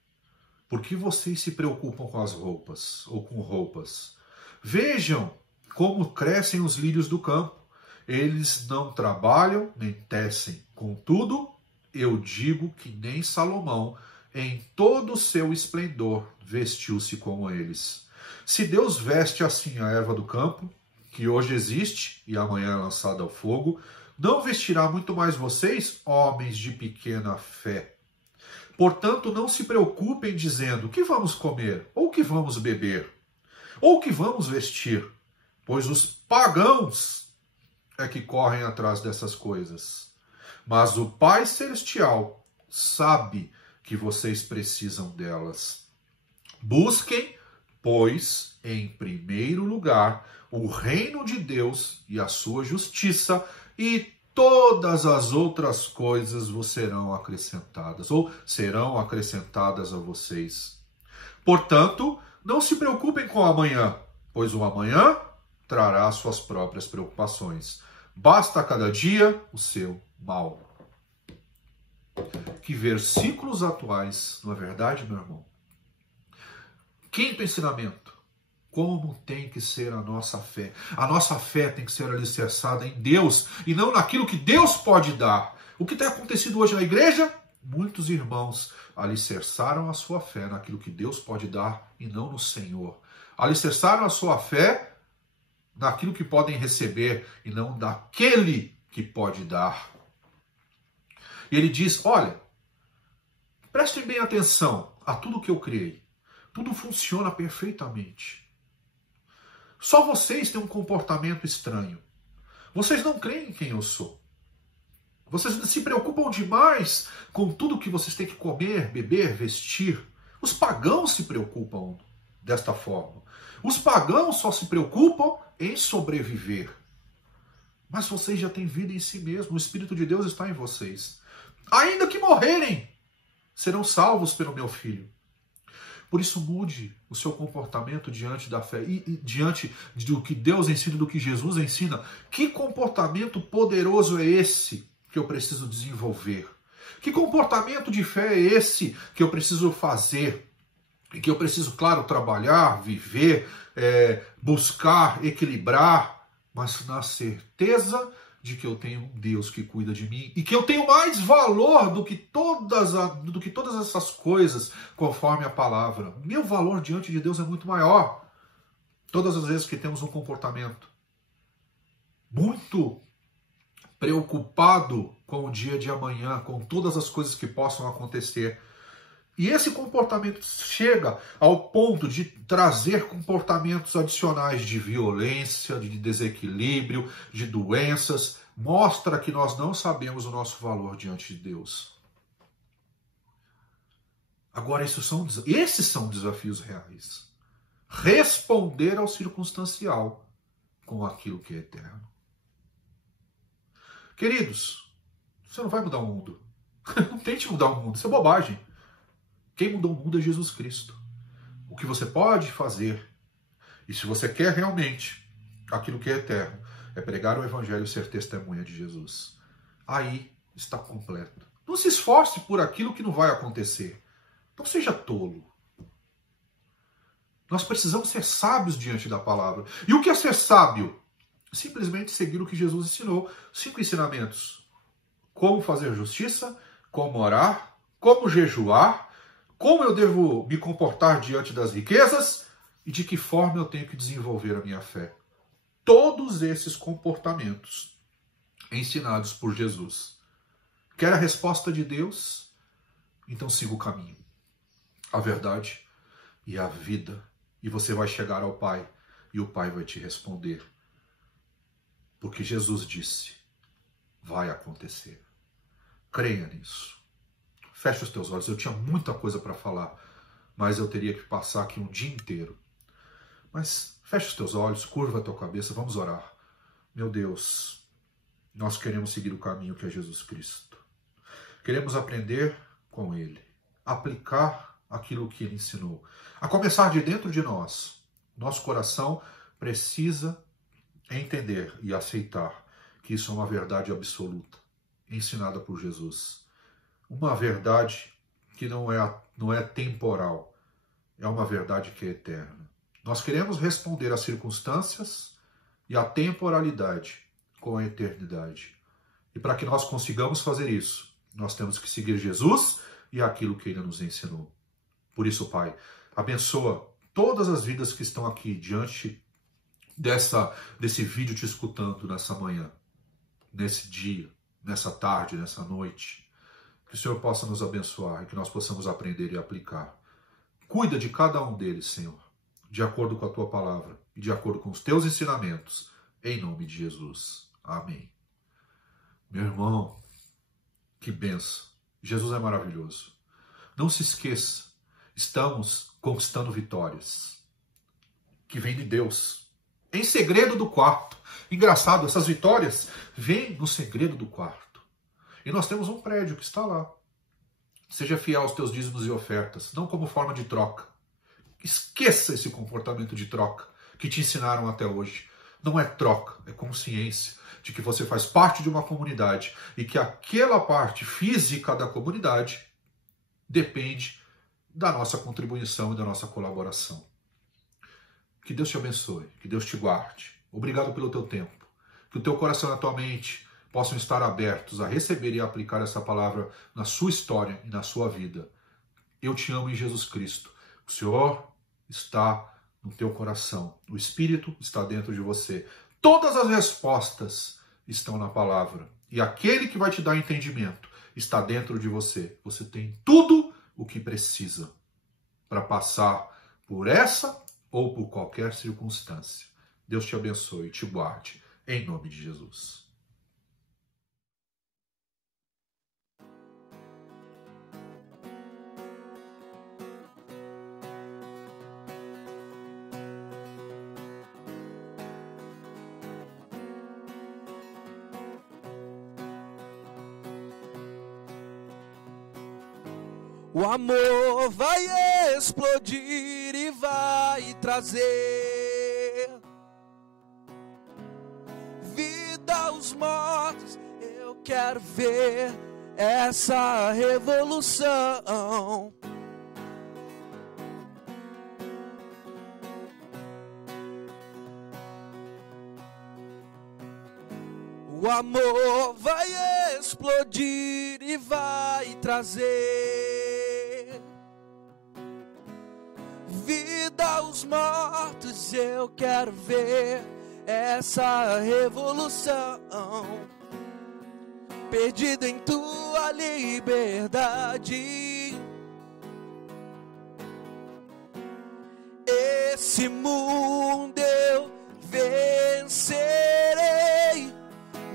Por que vocês se preocupam com as roupas ou com roupas? Vejam como crescem os lírios do campo. Eles não trabalham nem tecem. Contudo, eu digo que nem Salomão, em todo o seu esplendor, vestiu-se como eles. Se Deus veste assim a erva do campo, que hoje existe e amanhã é lançada ao fogo, não vestirá muito mais vocês, homens de pequena fé. Portanto, não se preocupem dizendo: o que vamos comer? Ou o que vamos beber? Ou o que vamos vestir? Pois os pagãos é que correm atrás dessas coisas. Mas o Pai Celestial sabe que vocês precisam delas. Busquem, pois, em primeiro lugar, o reino de Deus e a sua justiça, e todas as outras coisas vos serão acrescentadas, ou serão acrescentadas a vocês. Portanto, não se preocupem com o amanhã, pois o amanhã trará suas próprias preocupações. Basta a cada dia o seu mal. Que versículos atuais, não é verdade, meu irmão? Quinto ensinamento. Como tem que ser a nossa fé? A nossa fé tem que ser alicerçada em Deus e não naquilo que Deus pode dar. O que tem acontecido hoje na igreja? Muitos irmãos alicerçaram a sua fé naquilo que Deus pode dar e não no Senhor. Alicerçaram a sua fé naquilo que podem receber e não daquele que pode dar. E ele diz, olha, prestem bem atenção a tudo que eu criei. Tudo funciona perfeitamente. Só vocês têm um comportamento estranho. Vocês não creem em quem eu sou. Vocês se preocupam demais com tudo que vocês têm que comer, beber, vestir. Os pagãos se preocupam desta forma. Os pagãos só se preocupam em sobreviver. Mas vocês já têm vida em si mesmos. O Espírito de Deus está em vocês. Ainda que morrerem, serão salvos pelo meu Filho. Por isso, mude o seu comportamento diante da fé e diante do que Deus ensina, do que Jesus ensina. Que comportamento poderoso é esse que eu preciso desenvolver? Que comportamento de fé é esse que eu preciso fazer? E que eu preciso, claro, trabalhar, viver, buscar, equilibrar, mas na certeza de que eu tenho um Deus que cuida de mim e que eu tenho mais valor do que todas essas coisas, conforme a palavra. Meu valor diante de Deus é muito maior. Todas as vezes que temos um comportamento muito preocupado com o dia de amanhã, com todas as coisas que possam acontecer, e esse comportamento chega ao ponto de trazer comportamentos adicionais de violência, de desequilíbrio, de doenças, mostra que nós não sabemos o nosso valor diante de Deus. Agora, esses são desafios reais. Responder ao circunstancial com aquilo que é eterno. Queridos, você não vai mudar o mundo. Não tente mudar o mundo, isso é bobagem. Quem mudou o mundo é Jesus Cristo. O que você pode fazer, e se você quer realmente aquilo que é eterno, é pregar o Evangelho e ser testemunha de Jesus. Aí está completo. Não se esforce por aquilo que não vai acontecer. Não seja tolo. Nós precisamos ser sábios diante da palavra. E o que é ser sábio? Simplesmente seguir o que Jesus ensinou. 5 ensinamentos. Como fazer justiça, como orar, como jejuar, como eu devo me comportar diante das riquezas e de que forma eu tenho que desenvolver a minha fé. Todos esses comportamentos ensinados por Jesus. Quer a resposta de Deus? Então siga o caminho, a verdade e a vida. E você vai chegar ao Pai e o Pai vai te responder. Porque Jesus disse, vai acontecer. Creia nisso. Feche os teus olhos. Eu tinha muita coisa para falar, mas eu teria que passar aqui um dia inteiro. Mas feche os teus olhos, curva a tua cabeça, vamos orar. Meu Deus, nós queremos seguir o caminho que é Jesus Cristo. Queremos aprender com Ele, aplicar aquilo que Ele ensinou. A começar de dentro de nós. Nosso coração precisa entender e aceitar que isso é uma verdade absoluta, ensinada por Jesus. Uma verdade que não é temporal, é uma verdade que é eterna. Nós queremos responder às circunstâncias e à temporalidade com a eternidade. E para que nós consigamos fazer isso, nós temos que seguir Jesus e aquilo que Ele nos ensinou. Por isso, Pai, abençoa todas as vidas que estão aqui diante desse vídeo te escutando nessa manhã, nesse dia, nessa tarde, nessa noite. Que o Senhor possa nos abençoar e que nós possamos aprender e aplicar. Cuida de cada um deles, Senhor, de acordo com a Tua palavra e de acordo com os Teus ensinamentos, em nome de Jesus. Amém. Meu irmão, que benção. Jesus é maravilhoso. Não se esqueça, estamos conquistando vitórias que vêm de Deus. em segredo do quarto. Engraçado, essas vitórias vêm no segredo do quarto. E nós temos um prédio que está lá. Seja fiel aos teus dízimos e ofertas, não como forma de troca. Esqueça esse comportamento de troca que te ensinaram até hoje. Não é troca, é consciência de que você faz parte de uma comunidade e que aquela parte física da comunidade depende da nossa contribuição e da nossa colaboração. Que Deus te abençoe, que Deus te guarde. Obrigado pelo teu tempo. Que o teu coração e a tua mente possam estar abertos a receber e a aplicar essa palavra na sua história e na sua vida. Eu te amo em Jesus Cristo. O Senhor está no teu coração. O Espírito está dentro de você. Todas as respostas estão na palavra. E aquele que vai te dar entendimento está dentro de você. Você tem tudo o que precisa para passar por essa ou por qualquer circunstância. Deus te abençoe e te guarde. Em nome de Jesus. O amor vai explodir e vai trazer vida aos mortos. Eu quero ver essa revolução. O amor vai explodir e vai trazer vida aos mortos. Eu quero ver essa revolução. Perdido em tua liberdade, esse mundo eu vencerei.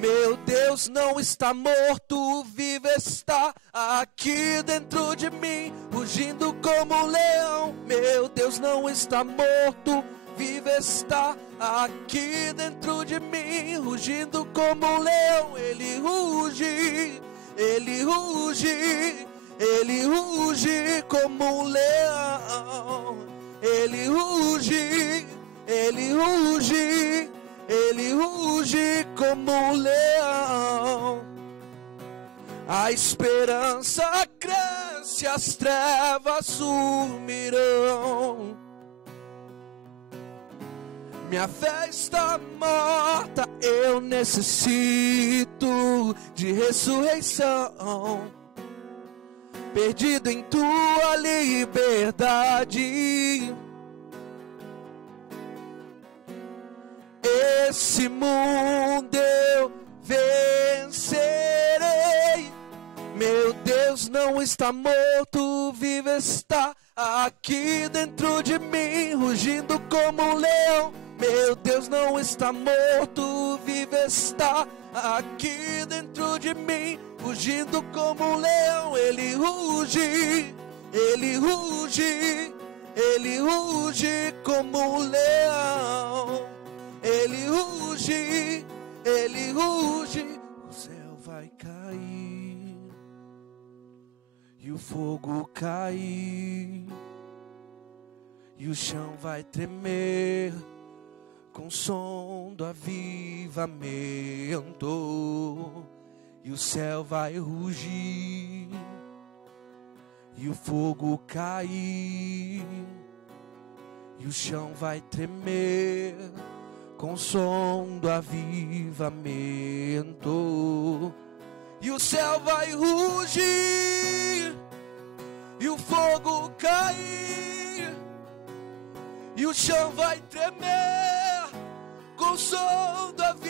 Meu Deus não está morto, vivo está aqui dentro de mim, rugindo como um leão. Meu Deus não está morto, vivo está aqui dentro de mim, rugindo como um leão. Ele ruge, ele ruge, ele ruge como um leão. Ele ruge, ele ruge, ele ruge como um leão. A esperança cresce, as trevas sumirão. Minha fé está morta, eu necessito de ressurreição. Perdido em tua liberdade, esse mundo eu vencerei. Meu Deus não está morto, vivo está aqui dentro de mim, rugindo como um leão. Meu Deus não está morto, vivo está aqui dentro de mim, rugindo como um leão. Ele ruge, ele ruge, ele ruge como um leão. Ele ruge, ele ruge. O céu vai cair e o fogo cair e o chão vai tremer com o som do avivamento, e o céu vai rugir e o fogo cair e o chão vai tremer com o som do avivamento, e o céu vai rugir e o fogo cair e o chão vai tremer com o som do avivamento.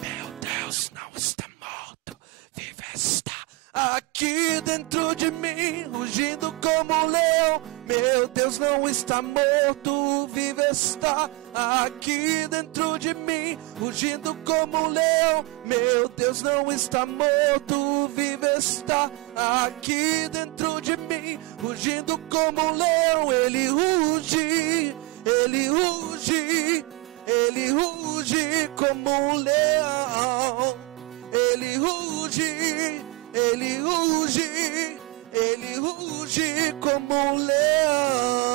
Meu Deus não está morto, vivo está aqui aqui dentro de mim, rugindo como um leão. Meu Deus não está morto, vivo está aqui dentro de mim, rugindo como um leão. Meu Deus não está morto, vivo está aqui dentro de mim, rugindo como um leão. Ele ruge, ele ruge, ele ruge como um leão. Ele ruge, ele ruge, ele ruge como um leão.